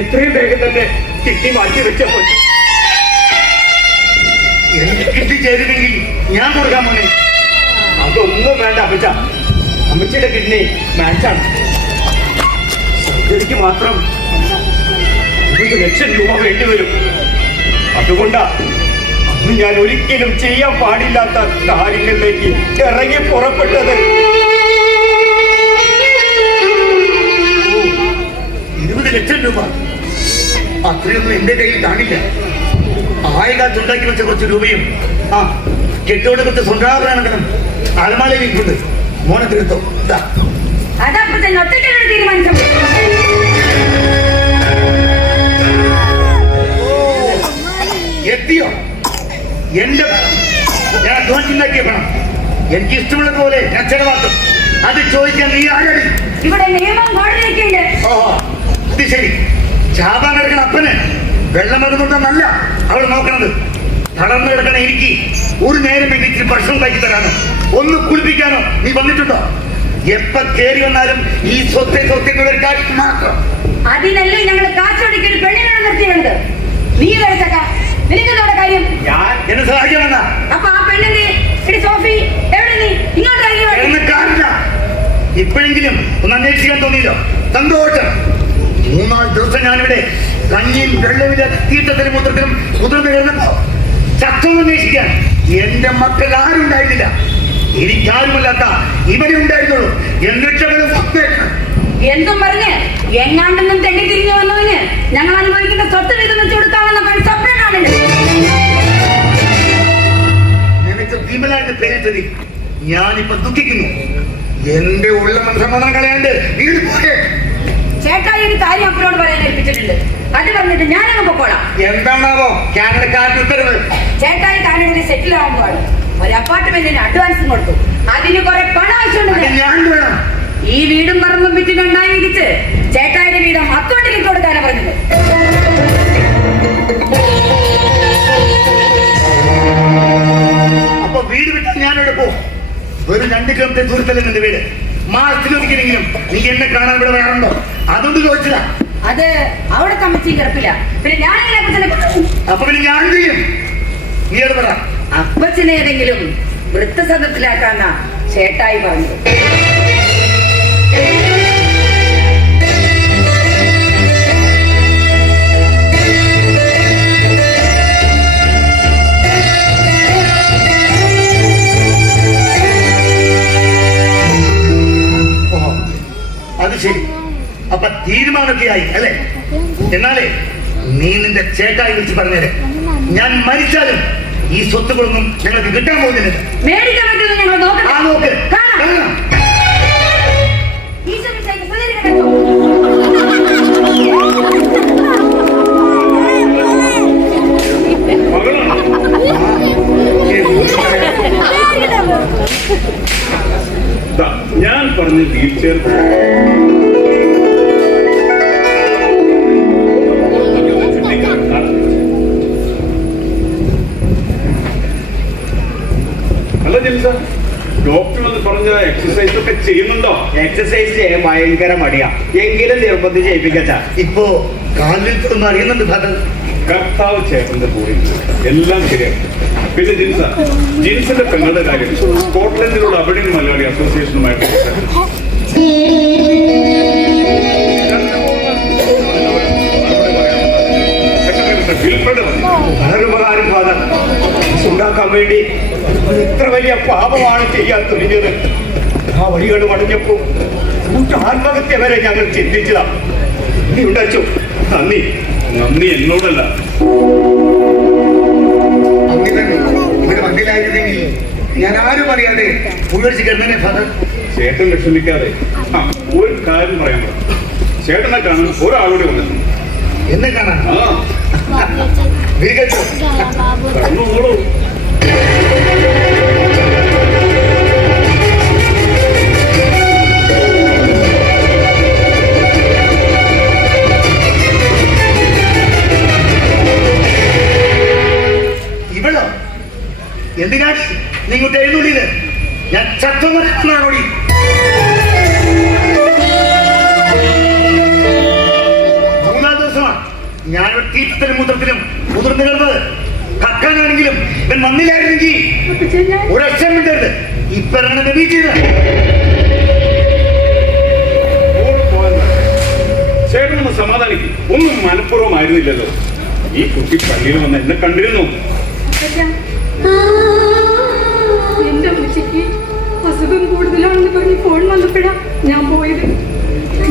എത്രയും വേഗം തന്നെ കിഡ്നി മാറ്റി വെച്ചപ്പോൾ എനിക്ക് കിട്ടി ചെയ്തില്ലെങ്കിൽ ഞാൻ കൊടുക്കാൻ മോനെ. അതൊന്നും വേണ്ട അമ്മച്ച. അമ്മച്ചിയുടെ കിഡ്നി മാച്ചാണ്. സർജറിക്ക് മാത്രം 1 ലക്ഷം രൂപ വേണ്ടിവരും. അതുകൊണ്ടാ അന്ന് ഞാൻ ഒരിക്കലും ചെയ്യാൻ പാടില്ലാത്ത കാര്യങ്ങളിലേക്ക് ഇറങ്ങി പുറപ്പെട്ടത്. 20 ലക്ഷം രൂപ അത്രയൊന്നും എന്റെ കയ്യിൽ കാണില്ല. ആയകാലത്തുണ്ടാക്കി വെച്ച കുറച്ച് രൂപയും കെട്ടോട് കൊടുത്ത സ്വന്തം അലമാലയിൽ ഇരിപ്പുണ്ട്. മോനെ തീർത്തോ. എത്തിയോ? എന്റെ ഞാൻ അധ്വാനിച്ചുണ്ടാക്കിയ പണം എനിക്ക് ഇഷ്ടമുള്ളത് പോലെ ഞാൻ ചെലവാക്കും. അത് ചോദിക്കാൻ നീ ആരടി? ഇവിടെ നിയമം കോടതിയൊക്കെയുണ്ട്. ഓഹോ, ഇത് ശരി. ചാപാൻ കിടക്കുന്ന അപ്പന് വെള്ളം മരുന്നുണ്ടെന്നല്ല അവൾ നോക്കണത്. തളർന്നു കിടക്കണ എനിക്ക് ഒരു നേരം വേണ്ടി ഇച്ചിരി ഭക്ഷണം ഉണ്ടാക്കി തരാനോ ഒന്ന് കുളിപ്പിക്കാനോ നീ വന്നിട്ടുണ്ടോ? എപ്പ കയറി വന്നാലും ഈ സ്വത്തെ ഒരു കാര്യം മാത്രം. അതിനല്ലേ ഞങ്ങൾ കാശൊടുക്കി പെണ്ണിനാണ് നിർത്തിയുണ്ട്. നീ കഴിച്ചക്ക നിനക്കെന്തോടെ കാര്യം? ഞാൻ എന്നെ സഹായിക്കാമെന്നാ. അപ്പൊ ആ പെണ്ണിന്റെ സോഫി എവിടെ? നീ ഇങ്ങോട്ട് കാണില്ല. ഇപ്പോഴെങ്കിലും ഒന്ന് അന്വേഷിക്കാൻ തോന്നിയില്ലോ? സന്തോഷം. 3-4 ദിവസം ഞാനിവിടെ കഞ്ഞിയും വെള്ളമില്ലാത്ത തീട്ടത്തിനും മൂത്രത്തിനും മുതിർന്നു കിടന്നപ്പോ ചത്തൊന്നും അന്വേഷിക്കാൻ എന്റെ മക്കൾ ആരും ഉണ്ടായിരുന്നില്ല. എനിക്കാരുമല്ലാത്ത ഇവരെ ഉണ്ടായിരുന്നുള്ളൂ. എന്നിട്ടവരും എന്തും പറഞ്ഞ് എങ്ങാണ്ടെന്നും തെണ്ടി തിരിഞ്ഞു വന്നവന് ഞങ്ങൾ അനുഭവിക്കുന്ന സ്വത്ത് വീതം വെച്ച് കൊടുക്കാമെന്ന സ്വപ്നം കാണുന്നുണ്ട്. നിനക്ക് വിമലാന്റെ പേരിട്ടതി ഞാനിപ്പോ ദുഃഖിക്കുന്നു. എന്റെ ഉള്ള സമാധാനം കളയാണ്ട് വീട് പോയേ. ചേട്ടായി ഒരു കാര്യം അപ്പനോട് പറയാൻ ഏൽപ്പിച്ചിട്ടുണ്ട്. അത് പറഞ്ഞിട്ട് ഞാനങ്ങ് പൊക്കോളാം. എന്താണാവോ കാനഡക്കാരന്റെ ഉത്തരവ്? ചേട്ടായി കാനഡയിൽ സെറ്റിൽ ആവുമ്പോഴാണ് ഒരു അപ്പാർട്ട്മെന്റിന് അഡ്വാൻസും കൊടുത്തു. അതിന് കുറെ പണം ആവശ്യമുണ്ട്. ഈ വീടും പറമ്പും വിറ്റ് രണ്ടായി വിരിച്ച് ചേട്ടായിയുടെ വീതം അക്കൗണ്ടിലേക്ക് കൊടുക്കാനാണ് പറഞ്ഞത്. അപ്പൊ വീട് വിട്ട് ഞാനിവിടെ പോകും. ഒരു 2 കിലോമീറ്റർ ദൂരത്തല്ലേ നിന്റെ വീട്. മാസത്തിലൊരിക്കലെങ്കിലും നീ എന്നെ കാണാൻ ഇവിടെ വരാറുണ്ടോ? അതുകൊണ്ട് ചോദിച്ചതാ. അത് അവിടെ തമ്മിച്ച് കിടപ്പില്ല. പിന്നെ ഞാൻ അപ്പൊ പിന്നെ ഞാൻ ചെയ്യും. നീ അത് പറ. അപ്പച്ചനെ ഏതെങ്കിലും വൃത്തസദത്തിലാക്കാന്ന ചേട്ടായി പറഞ്ഞത്. അത് ശരി. അപ്പൊ തീരുമാനമൊക്കെ ആയി അല്ലേ? എന്നാലേ നീ നിന്റെ ചേട്ടായി വിളിച്ച് പറഞ്ഞേരെ. ഞാൻ മരിച്ചാലും ഈ സ്വത്തുകളൊന്നും ഞങ്ങൾക്ക് കിട്ടാൻ പോകുന്നില്ല. മേടിക്കാൻ പറ്റുമെന്ന് ഞങ്ങൾ നോക്കാം. ആ നോക്ക്. ഞാൻ പറഞ്ഞ വീൽ ചെയർ അല്ല ജിൽസ, ഡോക്ടർ എന്ന് പറഞ്ഞ എക്സസൈസ് ഒക്കെ ചെയ്യുന്നുണ്ടോ? എക്സസൈസ് ചെയ്യാൻ ഭയങ്കര മടിയാ. എങ്കിലും നിർബന്ധം ചെയ്യിപ്പിക്കച്ച. ഇപ്പോ കാലിൽ അറിയുന്നുണ്ട് ഫാദർ. കർത്താവ് ചേട്ടന്റെ കൂടെ എല്ലാം ശരിയാണ്. പിന്നെ ജിൻസിന്റെ പെങ്ങളുടെ കാര്യം സ്കോട്ട്ലൻഡിലുള്ള അബഡിൻ മലയാളി അസോസിയേഷനുമായിട്ട് വളരെ ഉപകാരം ഫാദർ. ഉണ്ടാക്കാൻ വേണ്ടി ഇത്ര വലിയ പാപമാണ് ചെയ്യാൻ തുനിഞ്ഞത്. ആ വഴികൾ മടഞ്ഞപ്പോ ആത്മഹത്യ വരെ ഞങ്ങൾ ചിന്തിച്ചതാ. നീ ഉണ്ടാച്ചു. നന്ദി. നന്ദി എന്നോടല്ല. ഇവിടെ വണ്ടിയിലായിരുന്നെങ്കിൽ ഞാൻ ആരും അറിയാതെ ഉള്ളടിച്ച് കിടന്നേ ഫാദർ. ചേട്ടൻ വിഷമിക്കാതെ ഒരു കാര്യം പറയാൻ പറ്റും. ചേട്ടനെ കാണാൻ ഒരാളോടെ വന്നിട്ടുണ്ട്. എന്നെ കാണാൻ കടന്നോളൂ. ഇവളോ? എന്തിനാണ് നിങ്ങോട്ട് എഴുന്നള്ളിയത്? ഞാൻ ചത്തോടി. ഞാനൊരു തീറ്റത്തിനും മൂത്രത്തിനും മുതിർന്നു കിടന്നത്. കക്കാനാണെങ്കിലും ഇവൻ വന്നില്ലായിരുന്നെങ്കിൽ ഒരക്ഷരം മിണ്ടരുത്. ഇപ്പൊ വീട്ടിൽ ചേട്ടനൊന്ന് സമാധാനിക്കും. ഒന്നും മനഃപൂർവ്വമായിരുന്നില്ലല്ലോ. ഈ കുട്ടി പള്ളിയിൽ വന്ന് എന്നെ കണ്ടിരുന്നു. എന്റെ അമ്മച്ചിക്ക് അസുഖം കൂടുതലാണെന്ന് പറഞ്ഞ് ഫോൺ വന്നപ്പോഴാ ഞാൻ പോയത്.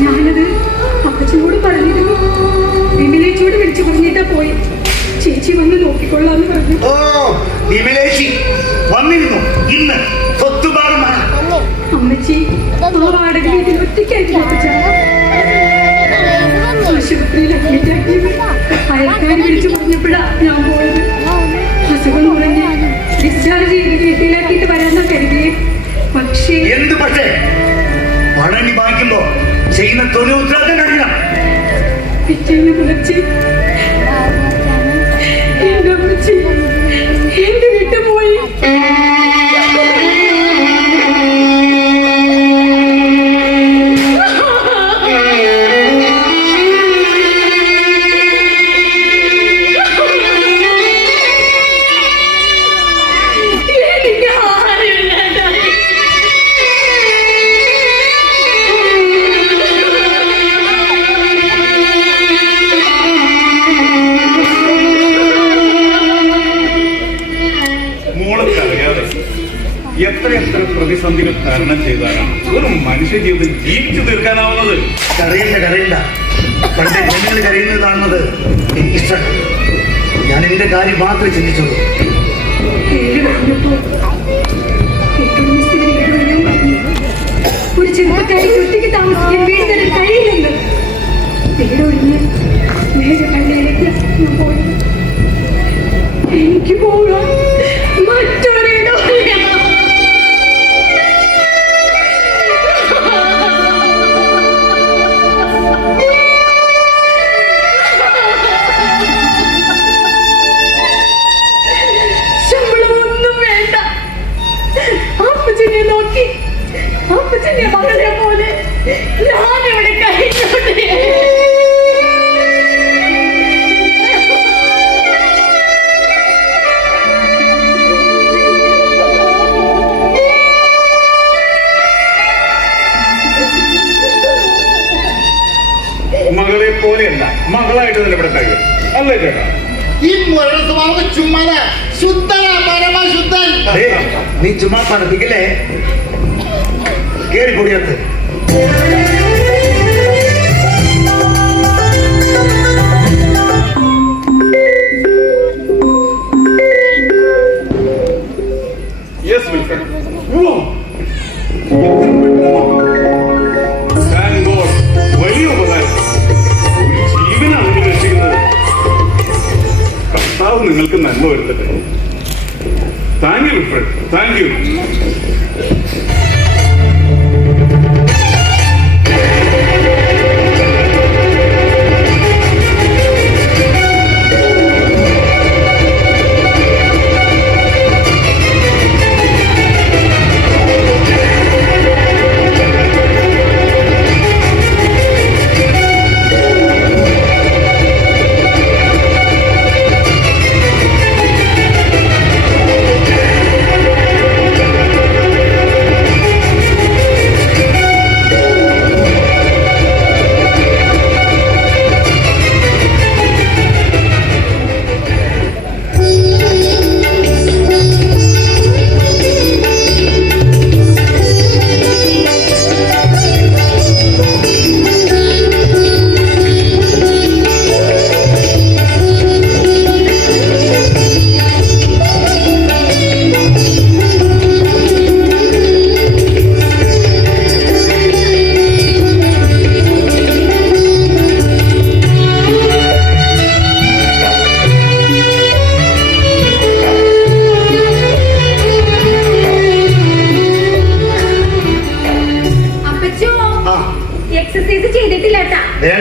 ഞാനത് അപ്പച്ചനോട് പറഞ്ഞിരുന്നു. വിമലേച്ചിയോട് വിളിച്ചു പറഞ്ഞിട്ടാ പോയി. ചേച്ചി വന്ന് നോക്കിക്കൊള്ളാന്ന് പറഞ്ഞു. ഓ, വിമലേച്ചി വന്നിരുന്നു. ഇന്ന് സ്വത്തുപാടുമാണ്. അമ്മച്ചി ആ വാടക വീട്ടിൽ ഒറ്റയ്ക്കായിട്ടില്ല അപ്പച്ച. ആശുപത്രിയിൽ അഡ്മിറ്റ് ആക്കിയത് അയൽക്കാർ വിളിച്ചു പറഞ്ഞപ്പോഴാ ഞാൻ പോയത്. അസുഖം കുറഞ്ഞ് ഡിസ്ചാർജ് ചെയ്ത് വീട്ടിലാക്കിയിട്ട് വരാന്നാ കരുതിയേ. പക്ഷേ എന്ത് പക്ഷേ പണി വാങ്ങിക്കുമ്പോ ചെയ്യുന്ന തൊഴിൽ ഉത്തരവാദിത്തം കഴിയണം. പിറ്റേന്ന് പുലർച്ചെ എന്റെ അമ്മച്ചി എത്ര പ്രതിസന്ധികൾ തരണം ചെയ്താലാണ് ഒരു മനുഷ്യ ജീവിതം ജീവിച്ചു തീർക്കാനാവുന്നത്? കരയണ്ട. പണ്ട് ജനങ്ങൾ കരയുന്നത് കാണുന്നത് എനിക്കിഷ്ടമാണ്. ഞാൻ എന്റെ കാര്യം മാത്രമേ ചിന്തിച്ചുള്ളൂ. ഒരു ചെറുപ്പക്കാരി ഒറ്റയ്ക്ക് താമസിക്കാൻ വീടുകളിൽ കഴിയില്ലെന്ന് വീടൊഴിഞ്ഞ് നേരെ പള്ളിയിലേക്ക് ഞാൻ പോയി. എനിക്ക് പോകാം മറ്റൊരിടം. ശമ്പളമൊന്നും വേണ്ട. അപ്പച്ചനെ നോക്കി അപ്പച്ചന്റെ മകളെ പോലെ ഞാനിവിടെ കഴിഞ്ഞോട്ടെ. മകളെ പോലെയല്ല, മകളായിട്ട് തന്നെ ഇവിടെ കഴിയും അല്ലേ ചേട്ടാ? ഈ മുരള സ്വഭാവം ചുമ്മാത ശുദ്ധനാ, പരമശുദ്ധൻ. നീ ചുമ്മാ പഠിപ്പിക്കല്ലേ? കേറി കൂടിയത് Yes, my friend. Wow. Thank God. വലിയ ഉപകാരം. ഒരു ജീവനാണ് നിങ്ങൾ രക്ഷിക്കുന്നത്. കർത്താവ് നിങ്ങൾക്ക് നന്മ വരുത്തട്ടെ. Thank you friend, thank you.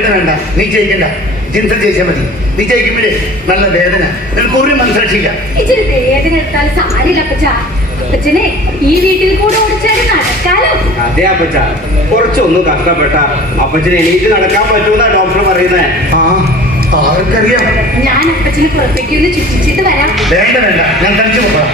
വേണ്ട, നീ ജയിക്കണ്ട. ജിൻസൺ ജയിച്ചാൽ മതി. നീ ജയിക്കുമ്പോഴേ നല്ല വേദന, നിനക്ക് ഒരു മനസ്സിലാക്കില്ല. ഇച്ചിരി വേദന എടുത്താൽ സാരില്ല അപ്പച്ച. അപ്പച്ചനെ ഈ വീട്ടിൽ കൂടെ ഓടിച്ചാൽ നടക്കാലോ. അതെ അപ്പച്ച, കുറച്ചൊന്നും കഷ്ടപ്പെട്ട അപ്പച്ചന് എണീറ്റ് നടക്കാൻ പറ്റുമെന്നാ ഡോക്ടർ പറയുന്നേ. ആർക്കറിയാം. ഞാൻ അപ്പച്ചനെ പുറത്തേക്കൊന്ന് ചുറ്റിച്ചിട്ട് വരാം. വേണ്ട, ഞാൻ തനിച്ച് പോകാം.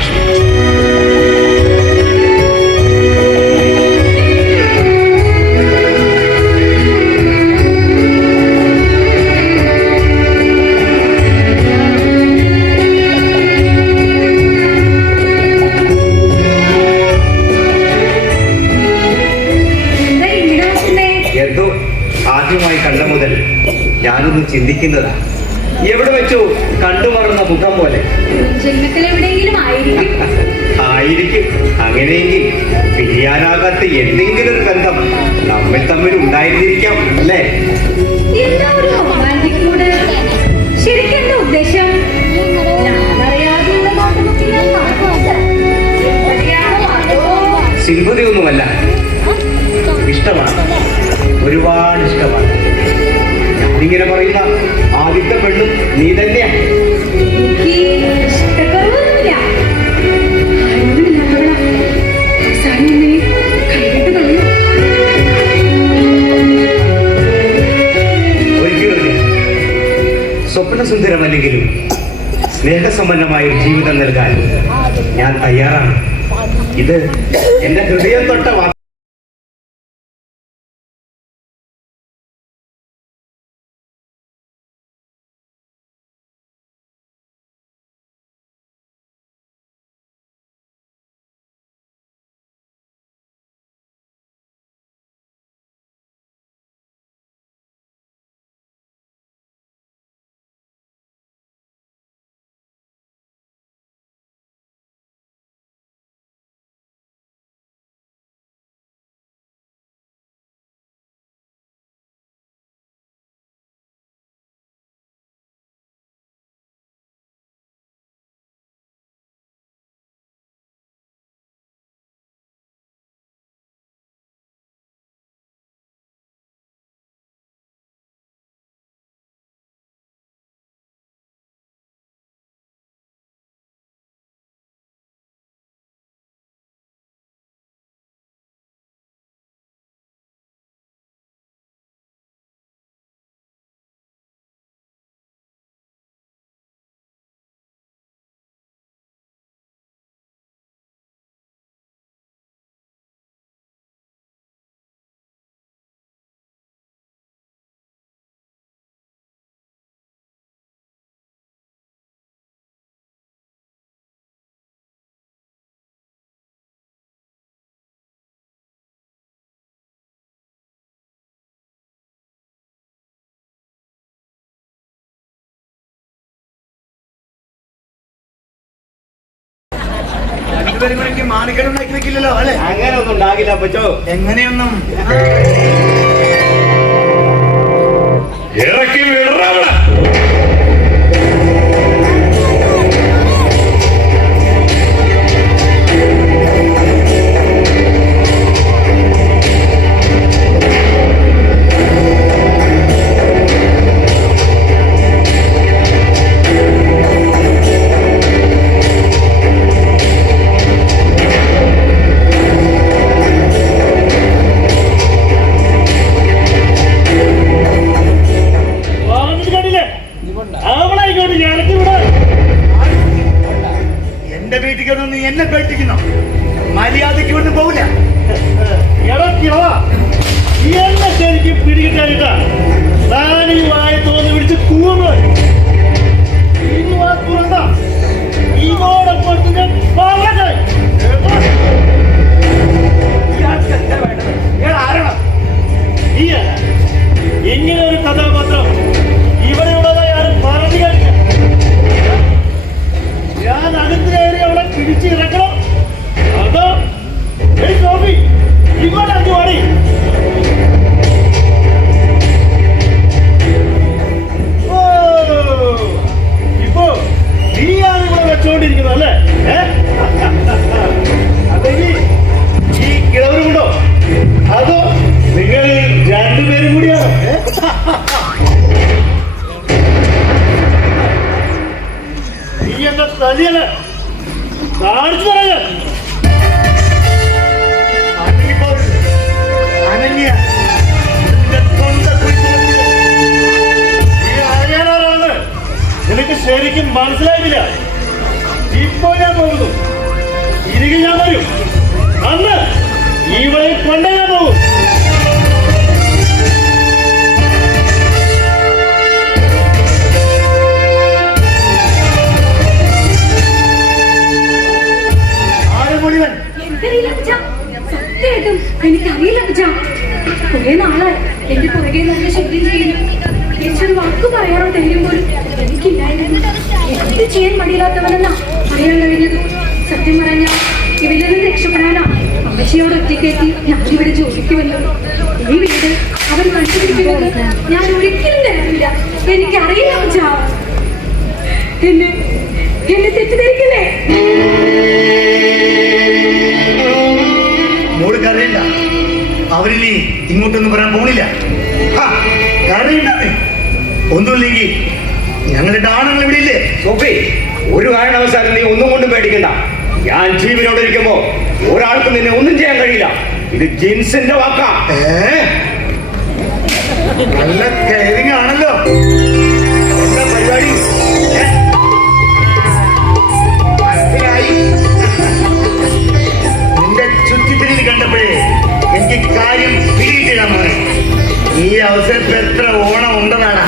ആദ്യമായി കണ്ട മുതൽ ഞാനൊന്ന് ചിന്തിക്കുന്നതാ, എവിടെ വെച്ചു കണ്ടുമറന്ന മുഖം പോലെ. ജന്മത്തിൽ എവിടെയെങ്കിലും ആയിരിക്കും. അങ്ങനെയെങ്കിൽ പിരിയാനാകാത്ത എന്തെങ്കിലും ഒരു ബന്ധം നമ്മൾ തമ്മിൽ ഉണ്ടായിരുന്നിരിക്കാം അല്ലേ? ശരിക്കും എന്താ ഉദ്ദേശം? സിമ്പതിയൊന്നുമല്ല, ഇഷ്ടമാണ്, ഒരുപാട് ഇഷ്ടമാണ്. ഞാനിങ്ങനെ പറയുന്ന ആദ്യത്തെ പെണ്ണും നീ തന്നെയാ. ഒരിക്കലും സ്വപ്നസുന്ദരമല്ലെങ്കിലും സ്നേഹസമ്പന്നമായ ഒരു ജീവിതം നൽകാൻ ഞാൻ തയ്യാറാണ്. ഇത് എന്റെ ഹൃദയം തൊട്ട വരുമ്പോഴേക്ക് മാണിക്കട ഉണ്ടാക്കി വെക്കില്ലല്ലോ അല്ലെ? അങ്ങനെ ഒന്നും ഉണ്ടാകില്ല അപ്പച്ചോ. എങ്ങനെയൊന്നും ഇറക്കി വിടറവിടെ. എന്റെ വീട്ടിൽ നീ എന്നെ പേടിപ്പിക്കുന്നു. മര്യാദയ്ക്ക് ഒന്നും പോവില്ല. എന്നെ ശരിക്കും പിടികിട്ടാനിട്ടാ താനീ വായ തോന്നി പിടിച്ച് കൂറുക. ഇതോടൊപ്പം ഞാൻ പറഞ്ഞേ ഇങ്ങനെ ഒരു കഥാപാത്രം ഇവിടെയുള്ളതായി ആരും പറഞ്ഞു കഴിഞ്ഞ ഞാൻ അടുത്ത കയറി അവളെ പിടിച്ചിറക്കണം. അതോ സോഫി ഇങ്ങോട്ട് അഞ്ചു പാടി. ഇപ്പോ നീയാണ് ഇവിടെ വെച്ചോണ്ടിരിക്കുന്നത് അല്ലേ? അല്ലെങ്കിൽ ഈ കിളവരുമുണ്ടോ അതോ നിങ്ങൾ രണ്ടുപേരും കൂടിയാണോ? നീ എന്റെ തലിയല്ല കാണിച്ചു പറയാ. നിനക്ക് ശരിക്കും മനസ്സിലായിട്ടില്ല. ഇപ്പോ ഞാൻ പോകുന്നു. ഇരിക്കും ഞാൻ വരും. അന്ന് ഇവിടെ കൊണ്ടേ ഞാൻ പോകും. സത്യമായിട്ടും എനിക്കറിയില്ല അച്ഛാ. കുറെ നാളായി എന്റെ പുറകെ നല്ല ശല്യം ചെയ്യുന്നു. എനിക്കൊരു വാക്ക് പറയാറോ ധൈര്യം പോലും എനിക്കില്ലായിരുന്നു. എന്ത് ചെയ്യാൻ മടിയില്ലാത്തവനെന്നാ അറിയാൻ കഴിഞ്ഞത്. സത്യം പറഞ്ഞ ഇവരിൽ നിന്ന് രക്ഷപ്പെടാനാ അമ്മച്ചിയോട് ഒറ്റയ്ക്കേറ്റി ഞാനിവിടെ ജോലിക്കുമല്ലോ. ഈ വീട് അവൻ കണ്ടുപിടിക്കുന്നത് ഞാൻ ഒരിക്കലും തരാറില്ല. എനിക്കറിയില്ല അച്ഛാ. എന്നെ തെറ്റിദ്ധരിക്കില്ലേ? മോള് കരയില്ല. അവരിനി ഇങ്ങോട്ടൊന്നും പറയാൻ പോണില്ല. കരയില്ലേ? ഒന്നുമില്ലെങ്കിൽ ഞങ്ങളുടെ ആണുങ്ങൾ ഇവിടെ ഇല്ലേ? സോഫി, ഒരു കാരണവശാലും നീ ഒന്നും കൊണ്ടും പേടിക്കണ്ട. ഞാൻ ജീവനോട് ഇരിക്കുമ്പോ ഒരാൾക്ക് നിന്നെ ഒന്നും ചെയ്യാൻ കഴിയില്ല. ഇത് ജിൻസിന്റെ വാക്കാ. നല്ല കെയറിങ് ആണല്ലോ. എന്താ പരിപാടി? നിന്റെ ചുറ്റിത്തിരിയിൽ കണ്ടപ്പോഴേ എനിക്ക് കാര്യം പിടിയിട്ടില്ല മോനെ. ഈ അവസരത്തിൽ എത്ര ഓണം ഉണ്ടെന്നാണ്.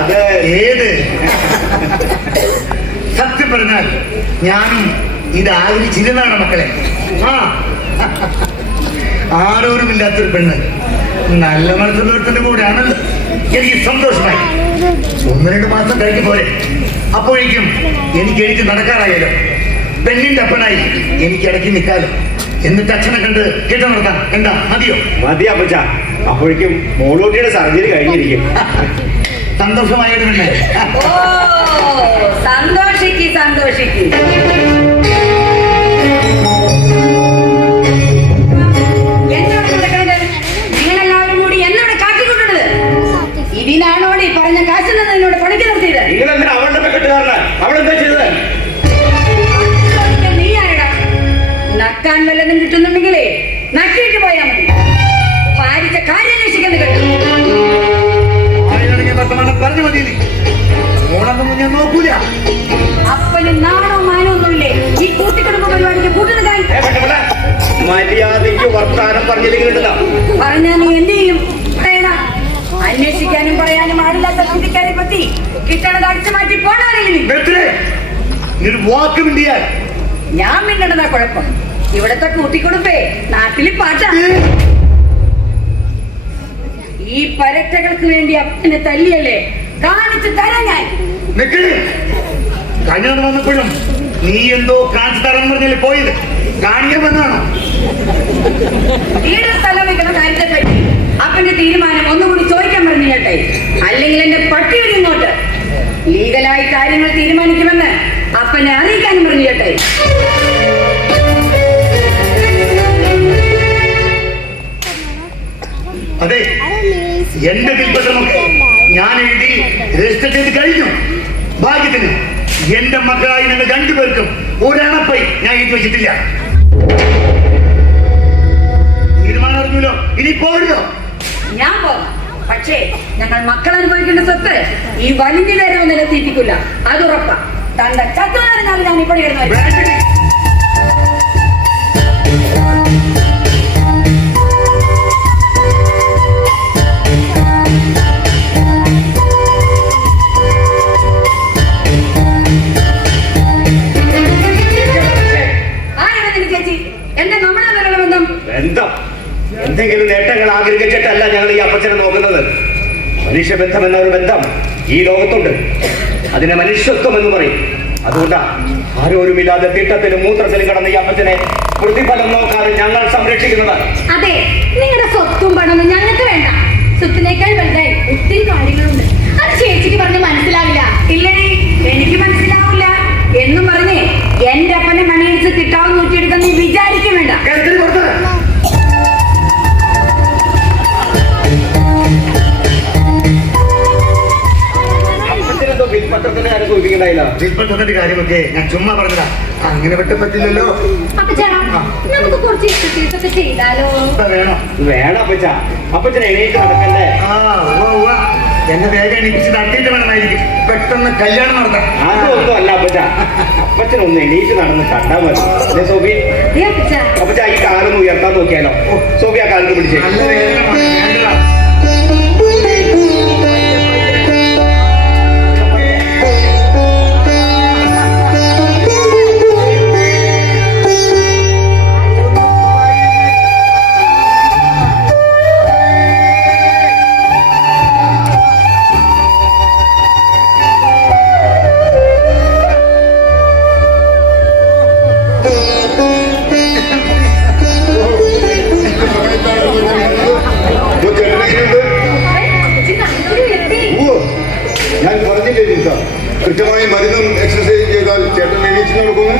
അത് ഏത് സത്യം പറഞ്ഞാൽ ഞാനും ഇത് ആഗ്രഹിച്ചിരുന്നാണ് മക്കളെ. ആരോരുമില്ലാത്തൊരു പെണ്ണ് നല്ല മനസ്സുള്ളവരുടെ കൂടെയാണല്ലോ. എനിക്ക് സന്തോഷമായി. 1-2 മാസം കഴിഞ്ഞു പോരെ. അപ്പോഴേക്കും എനിക്ക് എഴുതി നടക്കാറായല്ലോ. പെണ്ണിന്റെ അപ്പനായി എനിക്ക് ഇടയ്ക്ക് നിൽക്കാലോ. എന്നിട്ട് അച്ഛനെ കണ്ട് കേട്ടു നടത്താം. എന്താ മതിയോ? മതിയാ പച്ച. അപ്പോഴേക്കും മോളൂട്ടിയുടെ സർജറി കഴിഞ്ഞിരിക്കും. സന്തോഷമായത് പിന്നെ സന്തോഷിക്ക് സന്തോഷിക്ക്. നിങ്ങളെല്ലാവരും കൂടി എന്നോട് കാട്ടിക്കൊണ്ടത് ഇതിനാണോട് ഈ പറഞ്ഞ കാശിൽ നിന്ന് എന്നോട് പണിക്ക് നിർത്തിയത്? നിങ്ങൾ എന്തിനാ അവളുടെ പെക്കെട്ടുകാരന്? അവളെന്താ ചെയ്തത്? നീ ആരടാ? നക്കാൻ വല്ലതും കിട്ടുന്നുണ്ടെങ്കിലേ നക്കിയിട്ട് പോയാൽ മതി. ഭാരിച്ച കാര്യം അന്വേഷിക്കുന്നത് കേട്ടു. വർത്തമാനം പറഞ്ഞു മതി. ഓണൊന്നും ഞാൻ നോക്കൂല. അപ്പന് നാണോ മാനോ ഒന്നുമില്ലേ ഈ കൂട്ടിക്കിടന്ന പരിപാടിക്ക് കൂട്ടുന്നതായി? മര്യാദയ്ക്ക് വർത്താനം പറഞ്ഞില്ലെങ്കിലുണ്ടല്ലോ. പറഞ്ഞാ നീ എന്ത് ചെയ്യും? പറയണ. അന്വേഷിക്കാനും പറയാനും ആളില്ലാത്ത കുട്ടിക്കാരെ പറ്റി കിട്ടണത് അടിച്ചു മാറ്റി പോണവരെങ്കിലും വാക്ക് മിണ്ടിയാൽ ഞാൻ മിണ്ടണതാ കുഴപ്പം. ഇവിടത്തെ കൂട്ടിക്കൊടുപ്പേ നാട്ടില് പാട്ടാ. ഈ പരട്ടകൾക്ക് വേണ്ടി അപ്പനെ തല്ലിയല്ലേ കാണിച്ചു തരാം ഞാൻ. കല്യാണം വന്നപ്പോഴും നീ എന്തോ കാണിച്ചു തരാൻ പറഞ്ഞാൽ പോയത് കാണിക്കാൻ വന്നാണോ? വീട് സ്ഥലം വെക്കുന്ന കാര്യത്തെ പറ്റി അപ്പന്റെ തീരുമാനം ഒന്നുകൂടി ചോദിക്കാൻ പറഞ്ഞു കേട്ടെ, അല്ലെങ്കിൽ എന്റെ പട്ടിയുടെ ഇങ്ങോട്ട് ലീഗലായി കാര്യങ്ങൾ തീരുമാനിക്കുമെന്ന് അപ്പനെ അറിയിക്കാനും പറഞ്ഞു കേട്ടെ. അതെ, എന്റെ വിൽപ്പത്രമൊക്കെ ഞാൻ എഴുതി രജിസ്റ്റർ ചെയ്ത് കഴിഞ്ഞു. ഭാഗ്യത്തിന് എന്റെ മക്കളായി നിങ്ങൾ രണ്ടുപേർക്കും ഒരണപ്പൈ ഞാൻ എഴുതി വെച്ചിട്ടില്ല. തീരുമാനം അറിഞ്ഞല്ലോ, ഇനി പോരുതോ? ഞാൻ പോകാം, പക്ഷേ ഞങ്ങൾ മക്കൾ അനുഭവിക്കേണ്ട സ്വത്ത് ഈ വലിഞ്ഞു നേരം നിലത്തിയിട്ടില്ല, അത് ഉറപ്പാ. തന്റെ ചത്തുകാരനാണ് ഞാൻ ഇപ്പോൾ ഇരുന്നത്. ബന്ധം എന്തെങ്കിലും നേട്ടങ്ങൾ ആഗ്രഹിച്ചിട്ടല്ല ഞങ്ങൾ ഈ അപ്പച്ചനെ നോക്കുന്നത്. മനുഷ്യബന്ധം എന്ന ഒരു ബന്ധം ഈ ലോകത്തുണ്ട്. അതിനെ മനുഷ്യത്വം എന്ന് പറയും. അതുകൊണ്ടാ ആരോരുമില്ലാതെ തിട്ടത്തിലും മൂത്രത്തിലും കടന്ന ഈ അപ്പച്ചനെ പ്രതിഫലം നോക്കാതെ ഞങ്ങൾ സംരക്ഷിക്കുന്നത്. അതെ, നിങ്ങളുടെ സ്വത്തും പണമൊന്നും ഞങ്ങൾക്ക് വേണ്ട. സ്വത്തിനേക്കാൾ വലുതായി ഒത്തിരി കാര്യങ്ങളുണ്ട്. അത് ചേച്ചിക്ക് പറഞ്ഞ് മനസ്സിലാവില്ല. ഇല്ലടി, എനിക്ക് മനസ്സിലാവില്ല എന്നും പറഞ്ഞേ എന്റെ അപ്പനെ മണിയടിച്ച് കിട്ടാവുന്ന നോക്കിയെടുക്കാൻ നീ വിചാരിക്കും വേണ്ട. വിൽപ്പത്രത്തിന്റെ കാര്യമൊക്കെ ഞാൻ ചുമ്മാ പറഞ്ഞതാ, അങ്ങനെ വിട്ട പറ്റില്ലല്ലോ. നമുക്ക് കുറച്ച് എക്സസൈസ് ചെയ്താലോ? വേണം അപ്പച്ച, അപ്പച്ചനെ എണീറ്റ് നടക്കണ്ടേ? എന്നെ വേഗം എണീപ്പിച്ച് നടത്തിയിട്ട് വേണമായിരിക്കും പെട്ടെന്ന് കല്യാണം നടത്താം. അതൊന്നും അല്ല അപ്പച്ച, അപ്പച്ചനൊന്ന് എണീറ്റ് നടന്ന് കണ്ടാ മതി. സോഫി, അപ്പച്ച ഈ കാലൊന്ന് ഉയർത്താൻ നോക്കിയാലോ? സോഫി ആ കാലിന് പിടിച്ചേ. നല്ല വേദന. ഞാൻ പറഞ്ഞില്ലേ ജിൻസ, കൃത്യമായി മരുന്നും എക്സസൈസ് ചെയ്താൽ ചേട്ടൻ എണീച്ച് നടക്കുന്നു.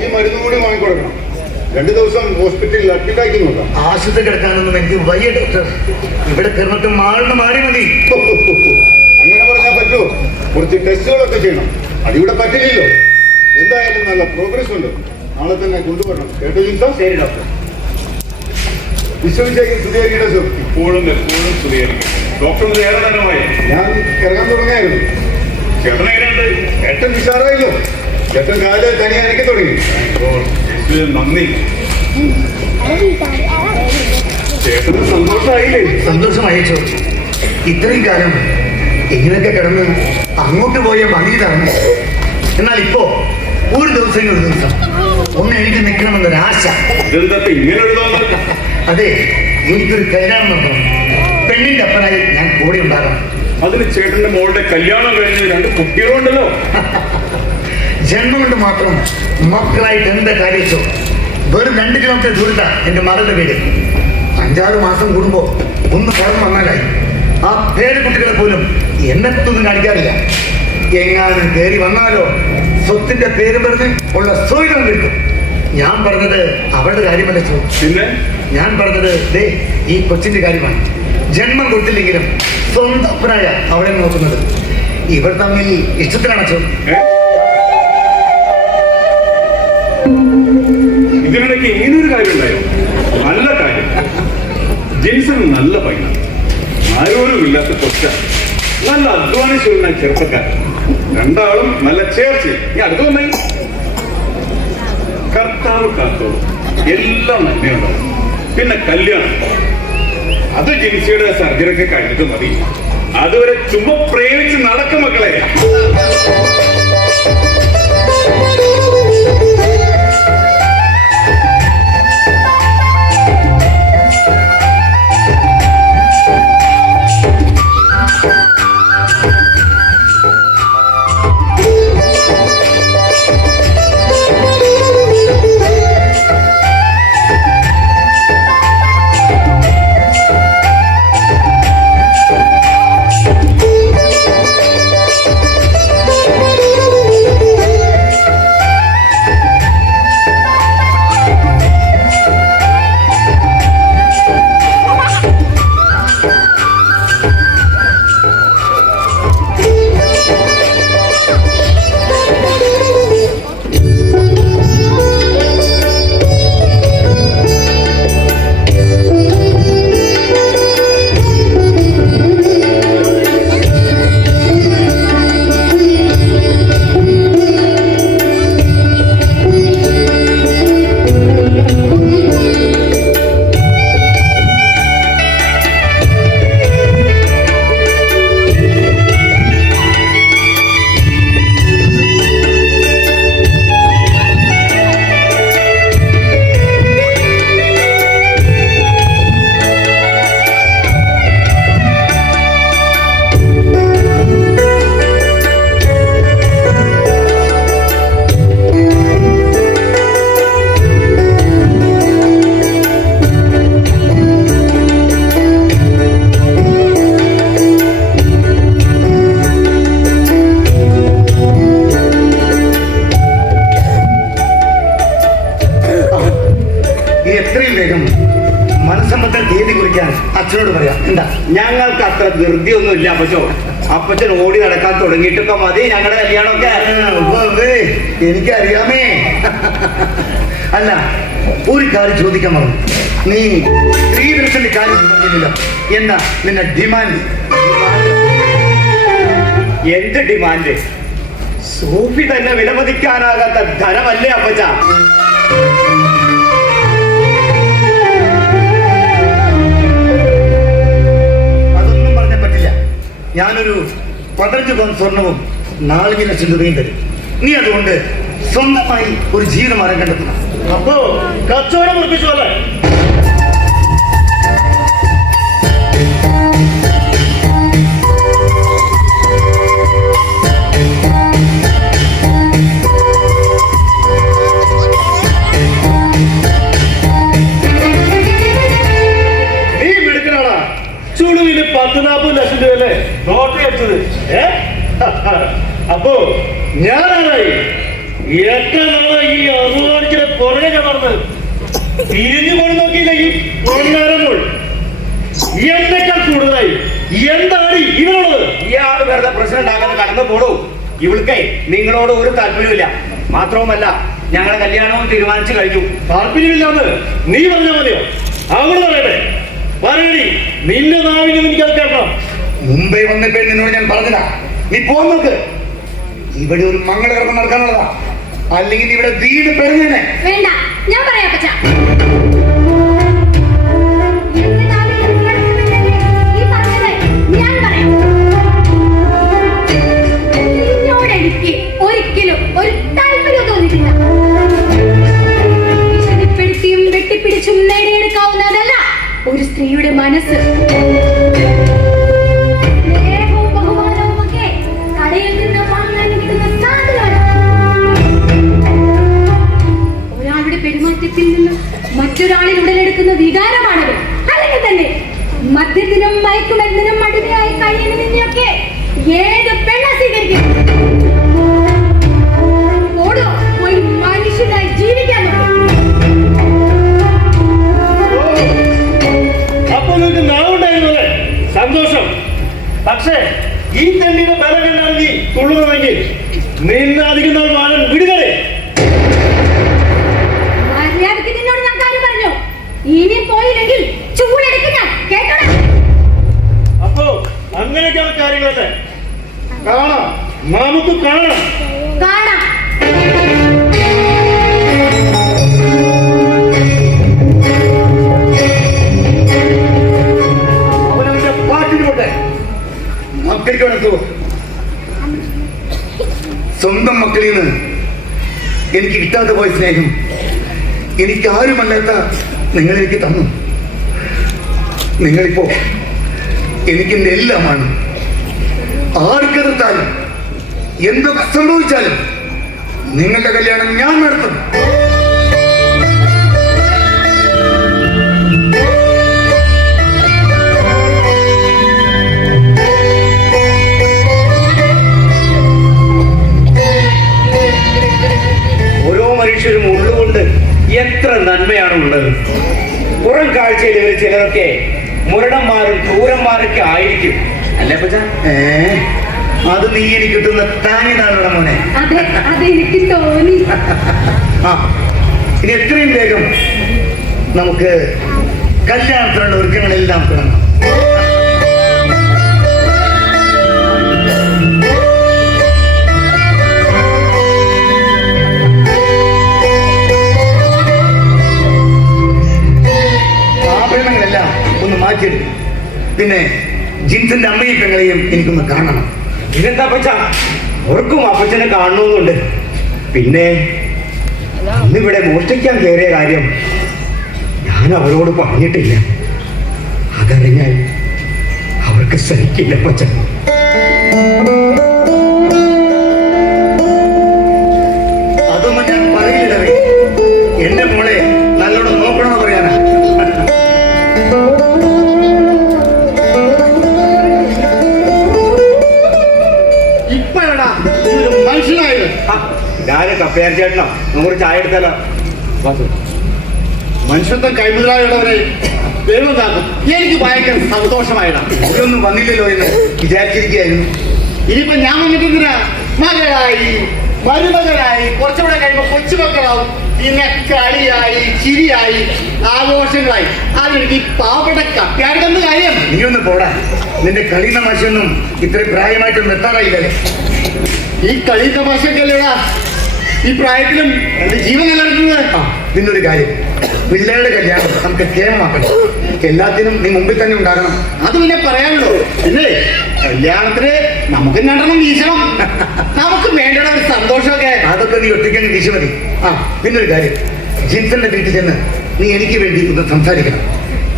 ഈ മരുന്നും കൂടി വാങ്ങിക്കൊടുക്കണം. 2 ദിവസം ഹോസ്പിറ്റലിൽ അഡ്മിറ്റ് ആക്കി നോക്കാം. ആശുപത്രി കിടക്കാനൊന്നും എനിക്ക് വയ്യ ഡോക്ടർ. ഇവിടെ കിടന്നിട്ട് മാറി മതി. അങ്ങനെ പറഞ്ഞാൽ പറ്റുമോ? കുറച്ച് ടെസ്റ്റുകളൊക്കെ ചെയ്യണം. അതിവിടെ പറ്റില്ലല്ലോ. എന്തായാലും നല്ല പ്രോഗ്രസ് ഉണ്ട്. നാളെ തന്നെ കൊണ്ടുവരണം. കേട്ടോ ജിൻസ? ശരി ഡോക്ടർ. വിശ്വവിജയം സ്തുതിയാക്കിയുടെ സർ. എപ്പോഴും സ്തുതിയായിരിക്കും. ഡോക്ടർ നേരെ തന്നെ പോയി. ഞാൻ ഇറങ്ങാൻ തുടങ്ങിയായിരുന്നു. ചേട്ടൻ എങ്ങനെയുണ്ട്? ചേട്ടൻ വിശാറായല്ലോ. ചേട്ടൻ കാല് തനി അനക്കി തുടങ്ങി. നന്ദി. ചേട്ടന് സന്തോഷമായില്ലേ? സന്തോഷമായി. ഇത്രയും കാലം ഇങ്ങനെയൊക്കെ കിടന്ന് അങ്ങോട്ട് പോയ മതിയിലാണ്. എന്നാൽ ഇപ്പോ ഒരു ദിവസം ഒന്ന് എനിക്ക് നിൽക്കണമെന്നൊരാശ. ഇങ്ങനെ അതെ, എനിക്കൊരു കല്യാണം നടത്തണം. പെണ്ണിന്റെ അപ്പനായി ഞാൻ കൂടെ ഉണ്ടാകണം. അതിന് ചേട്ടന്റെ മോളുടെ കല്യാണം കഴിഞ്ഞ് 2 കുട്ടികളുണ്ടല്ലോ. ജന്മം കൊണ്ട് മാത്രം മക്കളായിട്ട് എന്താ കാര്യച്ചോ? വെറും 2 കിലോമീറ്റർ ദൂരത്താ എന്റെ മകളുടെ വീട്. 5-6 മാസം കൂടുമ്പോ ഒന്ന് കടന്നു വന്നാലായി. ആ പേര് കുട്ടികളെ പോലും എന്നെത്തൊന്നും കാണിക്കാറില്ല. എങ്ങാനും കയറി വന്നാലോ സ്വത്തിന്റെ പേര് പറഞ്ഞ് ഉള്ള സ്വയം കിട്ടും. ഞാൻ പറഞ്ഞത് അവളുടെ കാര്യമല്ല ചോ. പിന്നെ ഞാൻ പറഞ്ഞത് ദേ ഈ കൊച്ചിന്റെ കാര്യമാണ്. ജന്മം കൊടുത്തില്ലെങ്കിലും സ്വന്തം അപ്പനായ അവളെ നോക്കുന്നത്. ഇവർ തമ്മിൽ ഇഷ്ടത്തിലാണ് ചോ. ഇതിനിടയ്ക്ക് ഇങ്ങനൊരു കാര്യം ഉണ്ടായോ? നല്ല കാര്യം. ജെയ്സൺ നല്ല പയ്യനാണ്. ആരോരുമില്ലാത്ത കൊച്ച, നല്ല അധ്വാനിച്ചുള്ള ചെറുപ്പക്കാരൻ. 2 ആളും നല്ല ചേർച്ച. ഞാൻ അടുത്ത് വന്നേ. കർത്താവ് കാത്തോളും എല്ലാം നന്മയുണ്ടാവും. പിന്നെ കല്യാണം, അത് ജിൻസിയുടെ സർജറി ഒക്കെ കഴിഞ്ഞിട്ട് മതി. അതുവരെ ചുമ്മാ പ്രേമിച്ച് നടക്കും മക്കളെ. അച്ഛനോട് പറയാം. എന്താ? ഞങ്ങൾക്ക് അത്ര ധൃതിയൊന്നും ഇല്ല അപ്പച്ചോ. അപ്പച്ചൻ ഓടി നടക്കാൻ തുടങ്ങിയിട്ടൊക്കെ മതി ഞങ്ങളുടെ കല്യാണമൊക്കെ. എനിക്കറിയാമേ. അല്ല, ഒരു കാര്യം ചോദിക്കാൻ പറഞ്ഞു. നീ സ്ത്രീധനത്തിന്റെ കാര്യം പറഞ്ഞില്ല. എന്താ നിന്റെ ഡിമാൻഡ്? എന്റെ ഡിമാൻഡ് സോഫി തന്നെ വിലമതിക്കാനാകാത്ത ധനമല്ലേ അപ്പച്ച? അതൊന്നും പറഞ്ഞാൽ പറ്റില്ല. ഞാനൊരു 15 പവൻ സ്വർണവും 4 ലക്ഷം രൂപയും തരും. നീ അതുകൊണ്ട് സ്വന്തമായി ഒരു ജീവിതമാർഗം കണ്ടെത്തണം. അപ്പോ കച്ചവടം ഉറപ്പിച്ചു അല്ലേ? നീ മിടുക്കനാടാ. ചുളുവില് 10-40 ലക്ഷം രൂപയല്ലേ ലോട്ടറി അടിച്ചത്? അപ്പോ ഞാനായി എത്ര നാളായി ഈ അറുവാണിച്ചിലെ പുറകെ നടന്ന് തിരിഞ്ഞു പോയി നോക്കിയില്ല ഈ പൊന്നാരമ്പോൾ. എന്നേക്കാൾ കൂടുതലായി എന്താണ് ഇവരോട്? ഇയാള് വെറുതെ പ്രശ്നം ഉണ്ടാക്കാതെ കടന്നു പോടൂ. ഇവൾക്കേ നിങ്ങളോട് ഒരു താല്പര്യമില്ല. മാത്രവുമല്ല ഞങ്ങളുടെ കല്യാണവും തീരുമാനിച്ചു കഴിഞ്ഞു. താല്പര്യമില്ലാന്ന് നീ പറഞ്ഞാൽ മതിയോ? അവള് പറയട്ടെ. പറയടി, നിന്റെ നാവിനും എനിക്കത് കേൾക്കണം. മുംബൈ വന്നപ്പോ നിന്നോട് ഞാൻ പറഞ്ഞതാ, നീ പോന്നോക്ക്. ഇവിടെ ഒരു മംഗളകർമ്മം നടക്കാനുള്ളതാ. അല്ലെങ്കിൽ ഇവിടെ വീട് പെരുന്നേനെ. വേണ്ട, ഞാൻ പറയാം അപ്പച്ച. എനിക്ക് ഒരിക്കലും ഒരു താല്പര്യം തോന്നിയിട്ടില്ല. ഭീഷണിപ്പെടുത്തിയും വെട്ടിപ്പിടിച്ചും നേടിയെടുക്കാവുന്നതല്ല ഒരു സ്ത്രീയുടെ മനസ്സ്. സ്നേഹവും ബഹുമാനവും ഒക്കെ കടയിൽ നിന്ന് വാങ്ങാൻ കിട്ടുന്ന സാധനമാണ്. ഒരാളുടെ പെരുമാറ്റത്തിൽ നിന്ന് മറ്റൊരാളിൽ ഉടലെടുക്കുന്ന വികാരമാണത്. അല്ലെങ്കിൽ തന്നെ മദ്യത്തിനും മയക്കുമരുന്നിനും അടിമയായി കഴിയുന്നതിനെയൊക്കെ ഏത് പെണ്ണ സ്വീകരിക്കും? ഓടോ, പോയി മനുഷ്യനായി ജീവിക്കാൻ നോക്കും. അപ്പൊ നിനക്ക് നാവുണ്ടായിരുന്നല്ലേ? സന്തോഷം. പക്ഷേ ഈ തെണ്ടിയുടെ ബല കണ്ടാൽ നീ തുള്ളുന്നതെങ്കിൽ നിന്നെ അധികം നാൾ വാഴൻ വിടുകടേ. മര്യാദയ്ക്ക് നിന്നോട് ഞാൻ കാര്യം പറഞ്ഞു. ഇനി പോയില്ലെങ്കിൽ ചൂടെടുക്കും ഞാൻ. കേട്ടോ? അപ്പോ അങ്ങനെയൊക്കെയാണ് കാര്യങ്ങളല്ലേ? കാണാം, നമുക്ക് കാണാം. കാണാം. അവനവന്റെ പാട്ടിന് പോട്ടെ. മക്കൾക്ക് വേണത്തോ സ്വന്തം മക്കളിൽ നിന്ന് എനിക്ക് കിട്ടാതെ പോയ സ്നേഹം എനിക്ക് ആരുമല്ലാത്ത നിങ്ങളെനിക്ക് തന്നു. നിങ്ങളിപ്പോ എനിക്കെന്റെ എല്ലാമാണ്. ആർക്കെതിർത്താലും എന്തൊക്കെ സംഭവിച്ചാലും നിങ്ങളുടെ കല്യാണം ഞാൻ നടത്തും. ഓരോ മനുഷ്യരും ഉള്ളുകൊണ്ട് എത്ര നന്മയാണ് ഉള്ളത്. പുറം കാഴ്ചയിൽ ഇവർ ചിലരൊക്കെ മുരടന്മാരും ക്രൂരന്മാരൊക്കെ ആയിരിക്കും അല്ലേ അപ്പച്ച? അത് നീ എനിക്ക് കിട്ടുന്ന താങ്ങിനാണുള്ള മോനെ. അതെ, അതെനിക്ക് തോന്നി. ആ, ഇനി എത്രയും വേഗം നമുക്ക് കല്യാണത്തിനുള്ള ഒരുക്കങ്ങളെല്ലാം തുടങ്ങാം. ആഭരണങ്ങളെല്ലാം ഒന്ന് മാറ്റിയെടുക്കും. പിന്നെ ജിൻസിന്റെ അമ്മയും പെങ്ങളെയും എനിക്കൊന്ന് കാണണം. ഇതെന്താ അപ്പച്ച? അവർക്കും അപ്പച്ചനെ കാണണമെന്നുണ്ട്. പിന്നെ ഇന്നിവിടെ മോഷ്ടിക്കാൻ കയറിയ കാര്യം ഞാൻ അവരോട് പറഞ്ഞിട്ടില്ല. അതറിഞ്ഞാൽ അവർക്ക് സഹിക്കില്ല അപ്പച്ചൻ. അതൊന്നും ഞാൻ പറയില്ലവേ. എന്റെ മോളെ നല്ലോണം നോക്കണമെന്ന് പറയാനാ. ഇപ്പോഴാണ് മനസ്സിലായത്. ഞാന് കപ്പയാർ ചേട്ടനോ, നമുക്ക് ചായ എടുത്താലോ? മനുഷ്യത്വം കൈമുതലായുള്ളവരെ ദൈവം കാക്കും. എനിക്ക് ഭയങ്കര സന്തോഷമായിടാം. ഇതൊന്നും വന്നില്ലല്ലോ എന്ന് വിചാരിച്ചിരിക്കുകയായിരുന്നു. ഇനിയിപ്പോ ഞാൻ വന്നിട്ടെന്തിനാ? മകളായി, മരുമകളായി, കുറച്ചുകൂടെ കഴിയുമ്പോ കൊച്ചുമക്കളാവും, പിന്നെ കളിയായി, ചിരിയായി, ആഘോഷങ്ങളായി. അതെനിക്ക് ഈ പാവപ്പെട്ട കപ്പ്യാർക്കെന്ത് കാര്യം? നീ ഒന്ന് പോടാ. നിന്റെ കളി തമാശയൊന്നും ഇത്ര പ്രായമായിട്ടൊന്നും എത്താറായില്ലല്ലേ. ഈ കളി തമാശക്കല്ലേടാ ഈ പ്രായത്തിലും എന്റെ ജീവൻ നിലനിർത്തുന്നത്. പിന്നൊരു കാര്യം, പിള്ളേരുടെ കല്യാണം നമുക്ക് ക്ഷേമമാക്കണം. എല്ലാത്തിനും നീ മുമ്പിൽ തന്നെ ഉണ്ടാകണം. അത് പിന്നെ പറയാനുള്ളൂ. പിന്നെ കല്യാണത്തിന് നമുക്ക് രണ്ടെണ്ണം വീശണം. നമുക്ക് വേണ്ട ഒരു സന്തോഷമൊക്കെ. അതൊക്കെ നീ ഒറ്റയ്ക്കങ്ങ് വീശു മതി. പിന്നൊരു കാര്യം, ജിൻസന്റെ വീട്ടിൽ ചെന്ന് നീ എനിക്ക് വേണ്ടി ഒന്ന് സംസാരിക്കണം.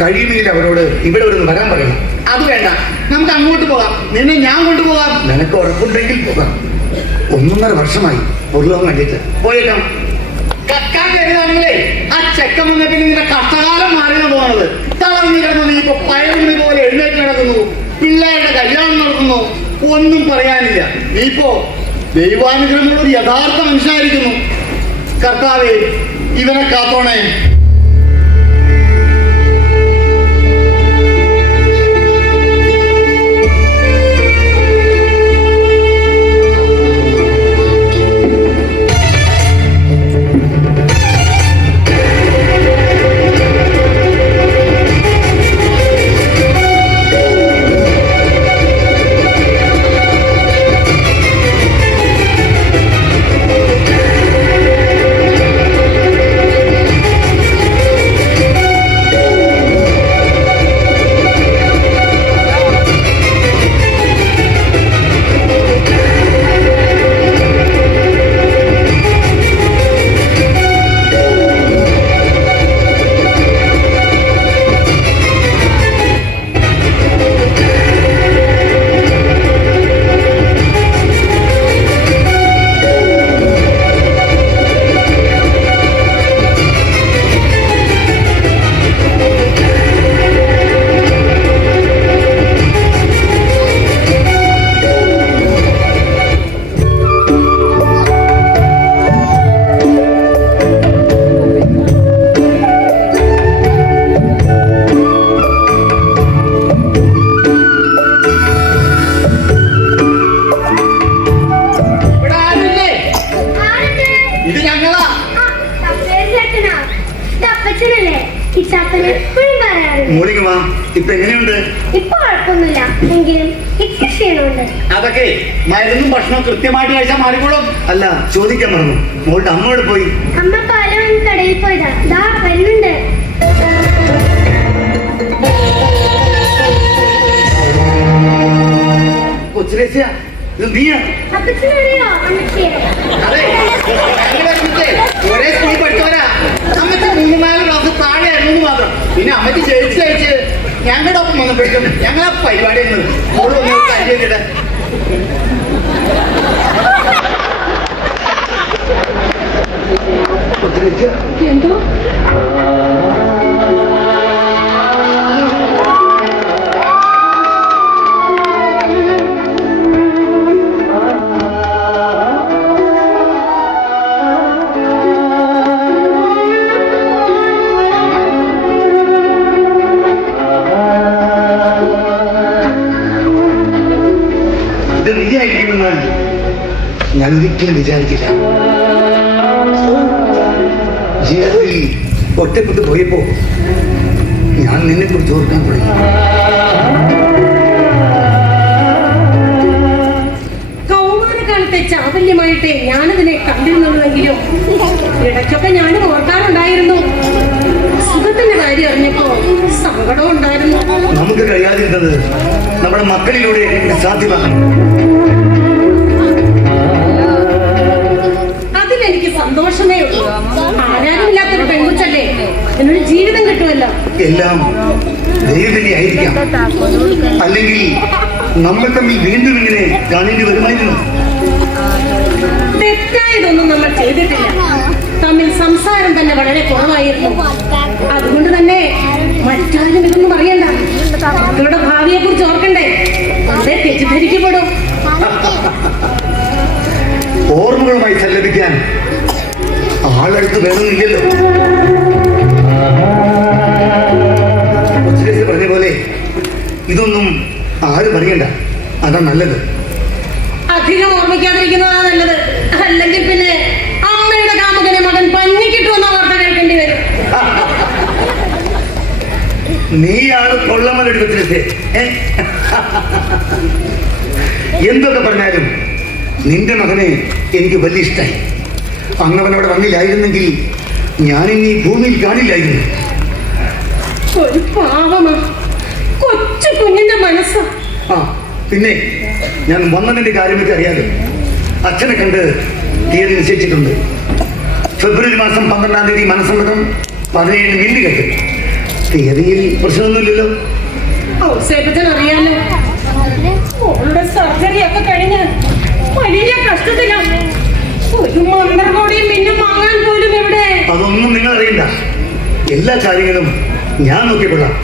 കഴിയുമെങ്കിൽ അവരോട് ഇവിടെ ഒരു വരാൻ പറയണം. അത് വേണ്ട, നമുക്ക് അങ്ങോട്ട് പോകാം. നിന്നെ ഞാൻ കൊണ്ടുപോകാം. നിനക്ക് ഉറപ്പുണ്ടെങ്കിൽ പോകാം. 1.5 വർഷമായി പൊരുളാൻ വേണ്ടിയിട്ട് പോയേക്കാം. കക്കാൻ കരുതാണെങ്കിലേ ആ ചെക്കൻ വന്ന പിന്നെ നിന്റെ കഷ്ടകാലം മാറിയാണ് പോകുന്നത്. തളർന്നു കിടന്നു നീ ഇപ്പൊ പയറുമണി പോലെ എഴുന്നേറ്റ് കിടക്കുന്നു, പിള്ളേരുടെ കല്യാണം നടത്തുന്നു, ഒന്നും പറയാനില്ല. നീ ഇപ്പോ ദൈവാനുഗ്രഹമുള്ള ഒരു യഥാർത്ഥ മനുഷ്യനായിരിക്കുന്നു. കർത്താവേ, ഇവനെ കാത്തോണേ. മോളികമാ, ഇപ്പൊ എങ്ങനെയുണ്ട്? ഇപ്പൊ കുഴപ്പമൊന്നുമില്ല, എങ്കിലും ഇപ്പൊ ക്ഷീണമുണ്ട്. അതൊക്കെ മരുന്നും ഭക്ഷണവും കൃത്യമായിട്ട് കഴിച്ചാൽ മാറിക്കോളും. അല്ല, ചോദിക്കാൻ മറന്നു, മോളുടെ അമ്മയോട് പോയി. അമ്മ പാലം കടയിൽ പോയതാ, ദാ വരുന്നുണ്ട്. കൊച്ചിലേച്ച, ഇത് നീയാ? അപ്പച്ചനറിയോ അമ്മച്ചിയെ? അതെ, ഒരേ സ്കൂളിൽ പഠിച്ചവരാ. അമ്മച്ചി 3-4 ക്ലാസ് താഴെയായിരുന്നു മാത്രം. പിന്നെ അമ്മച്ചി ജയിച്ച് ഞങ്ങളുടെ ഒപ്പം വന്നപ്പോഴേക്കും ഞങ്ങൾ ആ പരിപാടി കഴിഞ്ഞിട്ട് എന്തോ ഞാൻ ഒരിക്കലും വിചാരിക്കില്ല. ജീവിതത്തിൽ ഒറ്റപ്പെട്ട് പോയപ്പോ ഞാൻ നിന്നെ കുറിച്ച് ഓർക്കാൻ തുടങ്ങി. കൗമാരകാലത്തെ ചാബല്യമായിട്ടേ ഞാനതിനെ കണ്ടിരുന്നുള്ളെങ്കിലും ഇടയ്ക്കൊക്കെ ഞാനും ഓർക്കാറുണ്ടായിരുന്നു. സുഖത്തിന്റെ കാര്യം അറിഞ്ഞപ്പോ സങ്കടവും ഉണ്ടായിരുന്നു. നമുക്ക് കഴിയാതിരുന്നത് നമ്മുടെ മക്കളിലൂടെ സാധ്യമാണ്. അതിലെനിക്ക് സന്തോഷമേ ഉള്ളൂ. ആരാരുമില്ലാത്തൊരു പെൺകുച്ചല്ലേ, എന്നൊരു ജീവിതം കിട്ടുമല്ലോ. എല്ലാം ദൈവത്തിന്റെ ആയിരിക്കാം, അല്ലെങ്കിൽ നമ്മൾ തമ്മിൽ വീണ്ടും ഇങ്ങനെ കാണേണ്ടി വരുമായിരുന്നു. തെറ്റായതൊന്നും നമ്മൾ ചെയ്തിട്ടില്ല. തമ്മിൽ സംസാരം തന്നെ വളരെ കുറവായിരുന്നു. അതുകൊണ്ട് തന്നെ മറ്റാരും ഇതൊന്നും അറിയണ്ട. മക്കളുടെ ഭാവിയെ കുറിച്ച് ഓർക്കണ്ടേ, അതെ തെറ്റിദ്ധരിക്കപ്പെടും. ഓർമ്മകളുമായി സല്ലപിക്കാൻ ആളെടുത്ത് വേണമെന്നില്ലല്ലോ. കാമിക്കാതിരിക്കുന്നതാണ് നല്ലത്. അല്ലെങ്കിൽ പിന്നെ അമ്മയുടെ കാമുകനെ മകൻ പഞ്ഞിക്കിട്ടുമെന്ന വാർത്ത കേൾക്കേണ്ടി വരും. നീയാണ് കൊള്ളമലെടുത്തിട്ട് എന്തൊക്കെ പറഞ്ഞാലും നിന്റെ മകനെ എനിക്ക് വലിയ ഇഷ്ടമായി. അന്നവനവിടെ വന്നില്ലായിരുന്നെങ്കിൽ ഞാനിനി ഭൂമിയിൽ കാണില്ലായിരുന്നു. ഒരു പാവമാ, കൊച്ചു കുഞ്ഞിന്റെ മനസ്സാ. ആ പിന്നെ ഞാൻ വന്നതിന്റെ കാര്യമൊക്കെ അറിയാതെ അച്ഛനെ കണ്ട് തീയതി നിശ്ചയിച്ചിട്ടുണ്ട്. ഫെബ്രുവരി മാസം 12-ാം തീയതി മനസ്സമ്മതം, 17 മില്ലി കെട്ട്. തീയതിയിൽ പ്രശ്നമൊന്നുമില്ലല്ലോ. ഔസേപ്പച്ചൻ അറിയാലോ, അവളുടെ സർജറി ഒക്കെ കഴിഞ്ഞ് വലിയ കഷ്ടത്തില. ഒരു മന്ത്രകോടിയും മിന്നും വാങ്ങാൻ പോലും എവിടെ. അതൊന്നും നിങ്ങൾ അറിയണ്ട, എല്ലാ കാര്യങ്ങളും ഞാൻ നോക്കിക്കൊള്ളാം.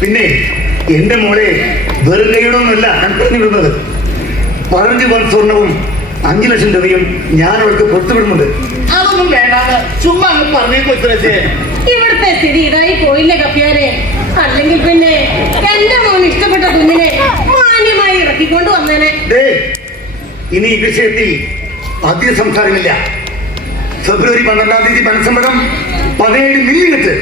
പിന്നെ എന്റെ മോളെ വെറും കൈയിടൊന്നുമല്ല ഞാൻ പറഞ്ഞിടുന്നത്. 15 പവൻ സ്വർണവും 5 ലക്ഷം രൂപയും ഞാൻ അവൾക്ക് പുറത്തുവിടുന്നുണ്ട്. അതൊന്നും വേണ്ടാന്ന് ചുമ്മാ അങ്ങ് പറഞ്ഞേക്കോ. ഇവിടുത്തെ സ്ഥിതി ഇതായി പോയില്ലേ കപ്പ്യാരെ. അല്ലെങ്കിൽ പിന്നെ എന്റെ മോൻ ഇഷ്ടപ്പെട്ട കുഞ്ഞിനെ മാന്യമായി ഇറക്കിക്കൊണ്ട് വന്നേനെ. ഇനി ഈ വിഷയത്തിൽ അധിക സംസാരമില്ല. ഫെബ്രുവരി 12-ാം തീയതി മനസ്സമ്മതം, 17 മില്ലി കെട്ട്.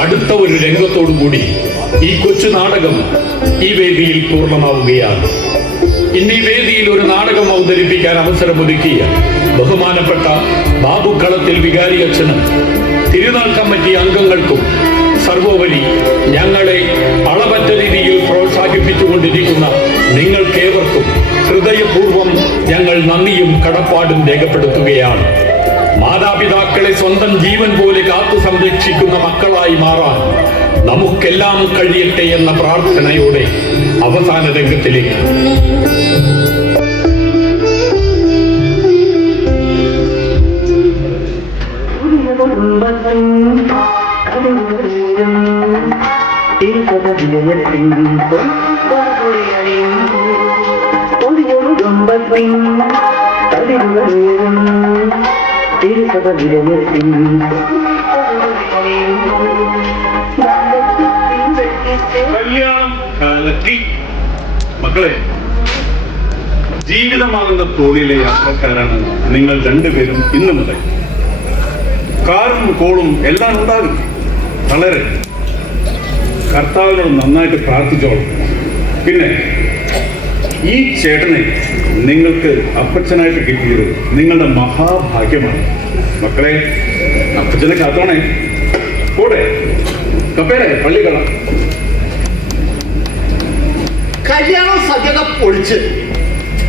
അടുത്ത ഒരു രംഗത്തോടുകൂടി ഈ കൊച്ചു നാടകം ഈ വേദിയിൽ പൂർണ്ണമാവുകയാണ്. ഇന്ന് ഈ വേദിയിൽ ഒരു നാടകം അവതരിപ്പിക്കാൻ അവസരമൊരുക്കിയ ബഹുമാനപ്പെട്ട ബാബുക്കളത്തിൽ വികാരി അച്ഛനും തിരുനാൾ കമ്മിറ്റി അംഗങ്ങൾക്കും സർവോപരി ഞങ്ങളെ അളവറ്റ രീതിയിൽ പ്രോത്സാഹിപ്പിച്ചുകൊണ്ടിരിക്കുന്ന നിങ്ങൾക്കേവർക്കും ഹൃദയപൂർവ്വം ഞങ്ങൾ നന്ദിയും കടപ്പാടും രേഖപ്പെടുത്തുകയാണ്. മാതാപിതാക്കളെ സ്വന്തം ജീവൻ പോലെ കാത്തു സംരക്ഷിക്കുന്ന മക്കളായി മാറാൻ നമുക്കെല്ലാം കഴിയട്ടെ എന്ന പ്രാർത്ഥനയോടെ അവസാന രംഗത്തിലേക്ക്. കല്യാണം കാലത്തി. മക്കളെ, ജീവിതമാകുന്ന തോണിയിലെ യാത്രക്കാരാണ് നിങ്ങൾ രണ്ടുപേരും. ഇന്നു മുതൽ കാറും കോളും എല്ലാം ഉണ്ടാകും. വളരെ കർത്താവിനോട് നന്നായിട്ട് പ്രാർത്ഥിച്ചോളും. പിന്നെ ഈ ചേട്ടനെ നിങ്ങൾക്ക് അപ്പച്ചനായിട്ട് കിട്ടിയത് നിങ്ങളുടെ മഹാഭാഗ്യമാണ്. മക്കളെ, അപ്പച്ചനെ കാത്തോണേ. കൂടെ കപ്പേരെ പള്ളിക്കളം. കല്യാണം സദ്യത പൊളിച്ച്.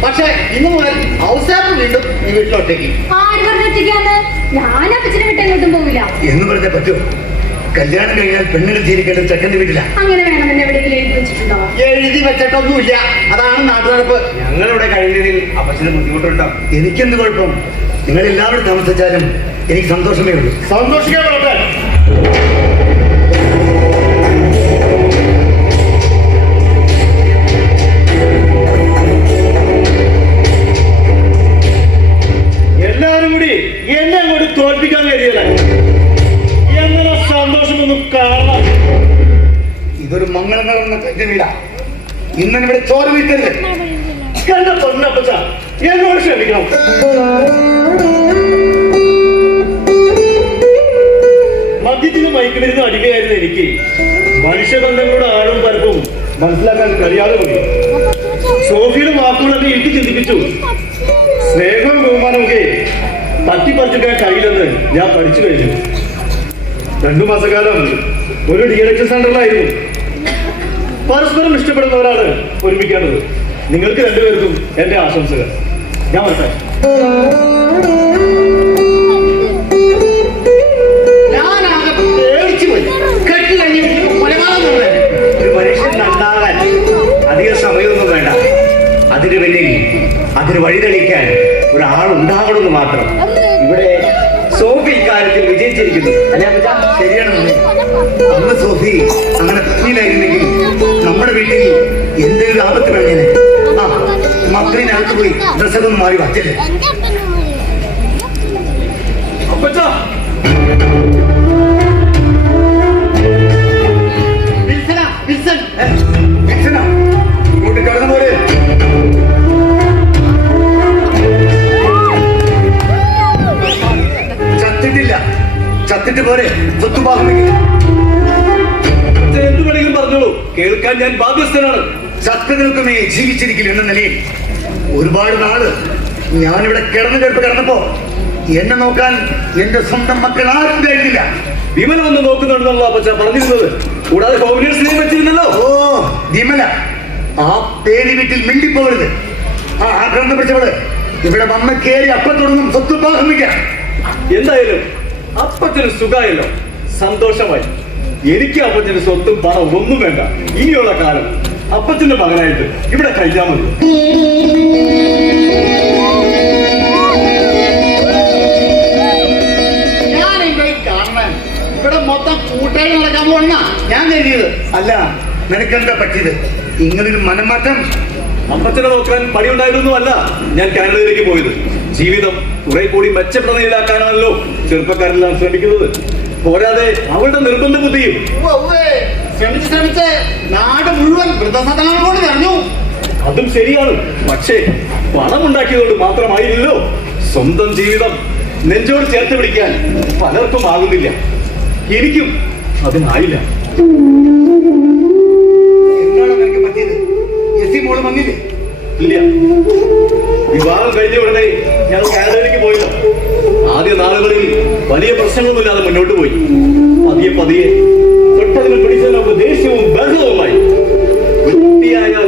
പക്ഷെ ഇന്ന് മുതൽ ഔസേപ്പ് വീണ്ടും ഈ വീട്ടിലൊറ്റയ്ക്ക്. ആര് പറഞ്ഞൊറ്റയ്ക്കാന്ന്? ഞാൻ അപ്പച്ചനെ വിട്ട് എങ്ങോട്ടും പോവില്ല എന്ന് പറഞ്ഞാൽ പറ്റുമോ? കല്യാണം കഴിഞ്ഞാൽ പെണ്ണിന് ജീവിക്കേണ്ടത് ചെക്കൻ്റെ വീട്ടില. അങ്ങനെ വേണമെന്ന് എവിടെയെങ്കിലും എഴുതി വെച്ചിട്ടുണ്ടോ? എഴുതി വെച്ചിട്ടൊന്നുമില്ല. അതാണ് നാട്ടുനടപ്പ്. ഞങ്ങളിവിടെ കഴിഞ്ഞതിൽ അപ്പച്ചന് ബുദ്ധിമുട്ടുണ്ടോ? എനിക്കെന്ത് കുഴപ്പം? നിങ്ങൾ എല്ലാവരും താമസിച്ചാലും എനിക്ക് സന്തോഷമേ ഉള്ളൂ. സന്തോഷിക്കാൻ പറ്റേ. എല്ലാവരും കൂടി എന്നെ അങ്ങോട്ട് തോൽപ്പിക്കാൻ കഴിയില്ല. എങ്ങനെ സന്തോഷമൊന്നും കാണാം. ഇതൊരു മംഗളം നടന്ന കല്യ വീടാ. ഇന്നിവിടെ ചോര വീട്ടരുത്. എന്റെ പൊന്നപ്പച്ച എന്നോട് ക്ഷമിക്കണം. മദ്യത്തിന് മയക്കുമരുന്ന് അടിമയായിരുന്ന എനിക്ക് മനുഷ്യബന്ധങ്ങളുടെ ആഴവും പരപ്പും മനസ്സിലാക്കാൻ കഴിയാതെ പോയി. സോഫിയുടെ വാക്കുകളൊക്കെ എനിക്ക് ചിന്തിപ്പിച്ചു. സ്നേഹവും ബഹുമാനമൊക്കെ തട്ടിപ്പറിച്ചെടുക്കാൻ കഴിയില്ലെന്ന് ഞാൻ പഠിച്ചു കഴിഞ്ഞു. 2 മാസക്കാലം ഒരു DLH സെന്ററിലായിരുന്നു. പരസ്പരം ഇഷ്ടപ്പെടുന്നവരാണ് ഒരുമിക്കേണ്ടത്. നിങ്ങൾക്ക് രണ്ടുപേർക്കും എന്റെ ആശംസകൾ. ഞാൻ വരട്ടെ. ഞാനാകെ പേടിച്ചു പോയി. കെട്ടി കഴിഞ്ഞ് കൊലപാതകം ഒരു മനുഷ്യൻ നന്നാകാൻ അധിക സമയമൊന്നും വേണ്ട. അതിന് പിന്നിൽ അതിന് വഴിതെളിക്കാൻ ഒരാളുണ്ടാകണമെന്ന് മാത്രം. ഇവിടെ സോഫി ഇക്കാര്യത്തിൽ വിജയിച്ചിരിക്കുന്നു അല്ലേ അപ്പച്ചാ? ശരിയാണ്. അന്ന് സോഫി അങ്ങനെ പറഞ്ഞില്ലായിരുന്നെങ്കിൽ നമ്മുടെ വീട്ടിൽ എന്തെങ്കിലും ആപത്ത് കഴിഞ്ഞേനെ. ആ മക്കളിനകത്ത് പോയി ഡ്രസ്സൊക്കെ മാറി വച്ചല്ലേ. അപ്പച്ചാ, ഇങ്ങോട്ട് കടന്നു പോലെ. ചത്തിട്ടില്ല, ചത്തിട്ട് പോരെ സ്വത്തുഭാഗം. എന്ത് വേണമെങ്കിലും പറഞ്ഞോളൂ, കേൾക്കാൻ ഞാൻ ബാധ്യസ്ഥനാണ്. ചത്തകൾക്കുമേ ജീവിച്ചിരിക്കില്ല എന്ന നിലയിൽ ഒരുപാട് നാള് ഞാനിവിടെ കിടന്നപ്പോ എന്നെ നോക്കാൻ എന്റെ സ്വന്തം മക്കൾ ആരും കഴിഞ്ഞില്ല. വിമല വന്ന് നോക്കുന്നുണ്ടെന്നുള്ള അപ്പച്ച പറഞ്ഞിരുന്നത്. കൂടാതെ കോൺഗ്രസിനെയും വെച്ചിരുന്നല്ലോ. ഓ വിമല, ആ പേര് വീട്ടിൽ മിണ്ടിപ്പോകരുത്. ആ ആക്രമണം പിടിച്ചവള് ഇവിടെ വന്ന് കയറി അപ്പത്തൊടങ്ങും സ്വത്തുഭാഗം വയ്ക്കാം. എന്തായാലും അപ്പച്ചന് സുഖമായല്ലോ, സന്തോഷമായി. എനിക്ക് അപ്പച്ചന് സ്വത്തും പണം ഒന്നും വേണ്ട. ഇനിയുള്ള കാലം അപ്പച്ചന്റെ മകനായിട്ട് ഇവിടെ കഴിച്ചാൽ മതി. ഞാൻ എന്തായി കാണാൻ ഇവിടെ മൊത്തം കൂട്ടായി നടക്കാൻ പോകണ ഞാൻ കരുതിയത്. അല്ല, നിനക്കെന്താ പറ്റിയത്? ഇങ്ങനൊരു മനംമാറ്റം. അപ്പച്ചനെ നോക്കാൻ പണിയുണ്ടായിരുന്നല്ല ഞാൻ കാനഡയിലേക്ക് പോയത്. ജീവിതം കുറെ കൂടി മെച്ചപ്പെട്ട നിലയിലാക്കാനാണല്ലോ ചെറുപ്പക്കാരെല്ലാം ശ്രമിക്കുന്നത്. പോരാതെ അവളുടെ നിർബന്ധ ബുദ്ധിയും. ശ്രമിച്ച് നാട് മുഴുവൻ വൃദ്ധസദനങ്ങളോട് നിറഞ്ഞു. അതും ശരിയാണ്. പക്ഷേ പണം ഉണ്ടാക്കിയതുകൊണ്ട് മാത്രമായില്ലല്ലോ സ്വന്തം ജീവിതം നെഞ്ചോട് ചേർത്ത് പിടിക്കാൻ പലർക്കും ആകുന്നില്ല. എനിക്കും അതിനായില്ല. എന്താണ് നിനക്ക് പറ്റിയത്? എസി മോള് വന്നില്ലേ? ഇല്ല, വിവാഹം കഴിഞ്ഞ ഉടനെ ഞങ്ങൾ കാനഡയിലേക്ക് പോയില്ല. ആദ്യ നാളുകളിൽ വലിയ പ്രശ്നങ്ങളൊന്നുമില്ലാതെ മുന്നോട്ട് പോയി. പതിയെ പതിയെ തൊട്ടതിൽ പിടിച്ചതിനൊക്കെ ദേഷ്യവും ബഹളവുമായി. വൃത്തിയായാൽ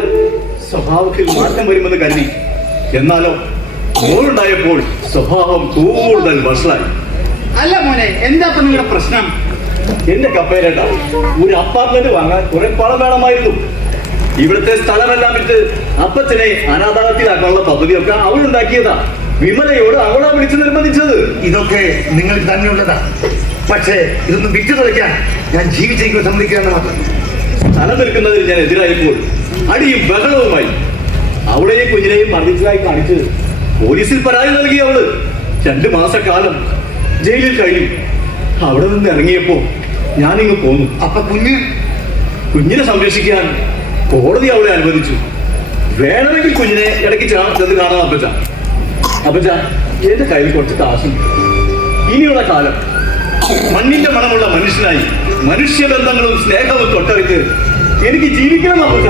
സ്വഭാവത്തിൽ മാറ്റം വരുമെന്ന് കരുതി. എന്നാലോ മോളുണ്ടായപ്പോൾ സ്വഭാവം കൂടുതൽ വഷളായി. അല്ല മോനെ, എന്താ നിങ്ങളുടെ പ്രശ്നം? എന്റെ കപ്പേരേട്ട, ഒരു അപ്പാർട്ട്മെന്റ് വാങ്ങാൻ കുറെ പണം വേണമായിരുന്നു. ഇവിടുത്തെ സ്ഥലമെല്ലാം വിറ്റ് അപ്പച്ചനെ അനാഥാലയത്തിലാക്കാനുള്ള പദ്ധതിയൊക്കെ അവളുണ്ടാക്കിയതാ. വിമലയോട് അവളാ വിളിച്ചു നിർബന്ധിച്ചത്. ഇതൊക്കെ നിങ്ങൾക്ക് തന്നെയുള്ളതാ. പക്ഷേ ഇതൊന്നും വിറ്റു തുളയ്ക്കാൻ ഞാൻ ജീവിച്ചേക്കുമ്പോൾ സമ്മതിക്കാന്ന് മാത്രം. സ്ഥലം നിൽക്കുന്നതിൽ ഞാൻ എതിരായപ്പോൾ അടിയും ബഹളവുമായി. അവളെയും കുഞ്ഞിനെയും മർദ്ദിച്ചതായി കാണിച്ച് പോലീസിൽ പരാതി നൽകി അവള്. 2 മാസക്കാലം ജയിലിൽ കഴിയും. അവിടെ നിന്ന് ഇറങ്ങിയപ്പോ ഞാനിങ്ങ് പോന്നു. അപ്പൊ കുഞ്ഞിനെ സംരക്ഷിക്കാൻ കോടതി അവളെ അനുവദിച്ചു. വേണമെങ്കിൽ കുഞ്ഞിനെ ഇടയ്ക്ക് ചെന്ന് കാണാൻ അപ്പച്ച എന്റെ കയ്യിൽ കുറച്ച് കാശുണ്ട്. ഇനിയുള്ള കാലം മണ്ണിന്റെ മണമുള്ള മനുഷ്യനായി മനുഷ്യബന്ധങ്ങളും സ്നേഹവും തൊട്ടറിച്ച് എനിക്ക് ജീവിക്കണം അപ്പച്ച.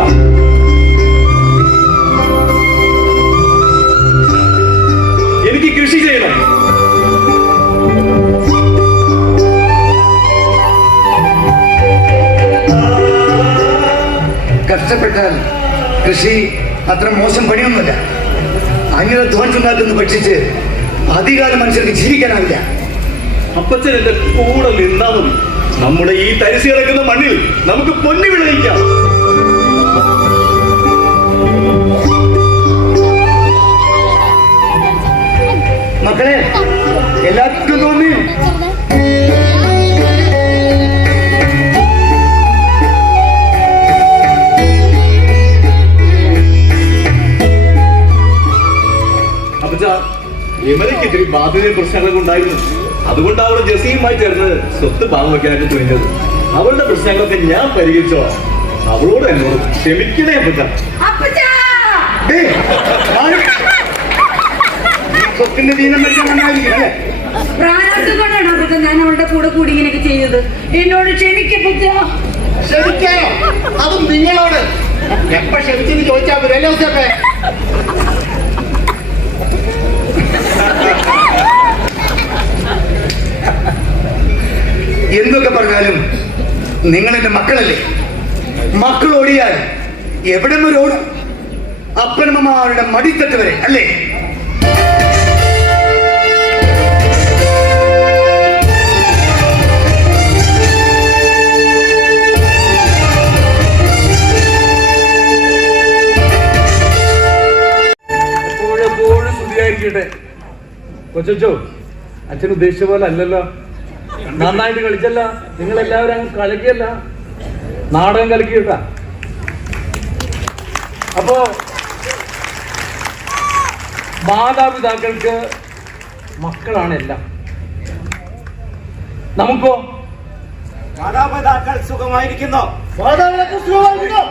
എനിക്ക് കൃഷി ചെയ്യണം. കഷ്ടപ്പെട്ടാൽ കൃഷി അത്ര മോശം പണിയൊന്നുമല്ല. അന്യധ്വാനത്തുണ്ടാക്കുന്ന ഭക്ഷിച്ച് അധികാരം മനുഷ്യർക്ക് ജീവിക്കാനാവില്ല. അപ്പച്ചൻ എന്റെ കൂടെ നിന്നാ മതി. നമ്മുടെ ഈ തരിശി കിടക്കുന്ന മണ്ണിൽ നമുക്ക് പൊന്നു വിളയിക്കാം. മക്കളെ, എല്ലാവർക്കും തോന്നി വിമലയ്ക്ക് ഇത്തിരി ബാധ്യതയും പ്രശ്നങ്ങളൊക്കെ ഉണ്ടായിരുന്നു. അതുകൊണ്ട് അവൾ ജസീയുമായി ചേർന്ന് സ്വത്ത് ഭാഗം വയ്ക്കാനായിട്ട് തുനിഞ്ഞത്. അവളുടെ പ്രശ്നങ്ങളൊക്കെ ഞാൻ പരിഹരിച്ചോളാം. അവളോട് എന്നോട് ക്ഷമിക്കണേ അപ്പച്ച. സ്വത്തിന്റെ ദീനം വെച്ചാൽ പ്രാരാബ്ദം കൊണ്ടാണ് ഞാൻ അവളുടെ കൂടെ കൂടി ഇങ്ങനെയൊക്കെ ചെയ്തത്. എന്നോട് ക്ഷമിക്കപ്പച്ച. ക്ഷമിക്കാനോ? അതും നിങ്ങളോട് എപ്പ ക്ഷമിച്ചെന്ന് ചോദിച്ചാൽ പോരല്ലേ ഉച്ചപ്പേ? എന്തൊക്കെ പറഞ്ഞാലും നിങ്ങൾ എന്റെ മക്കളല്ലേ. മക്കൾ ഓടിയാൽ എവിടെ വരെ ഓടും? അപ്പനമ്മമാരുടെ മടിത്തട്ട് വരെ അല്ലേ? എപ്പോഴും സ്തുതിയായിരിക്കട്ടെ. കൊച്ചോ, അച്ഛൻ ഉദ്ദേശിച്ച പോലെ അല്ലല്ലോ. നന്നായിട്ട് കളിച്ചല്ല, നിങ്ങൾ എല്ലാവരും അങ്ങ് കളിക്കല്ല, നാടകം കളിക്കട്ടാ. അപ്പോ മാതാപിതാക്കൾക്ക് മക്കളാണ് എല്ലാം. നമുക്കോ മാതാപിതാക്കൾ സുഖമായിരിക്കുന്നോ? മാതാപിതാക്കൾ സുഖമായിരിക്കുന്നോ?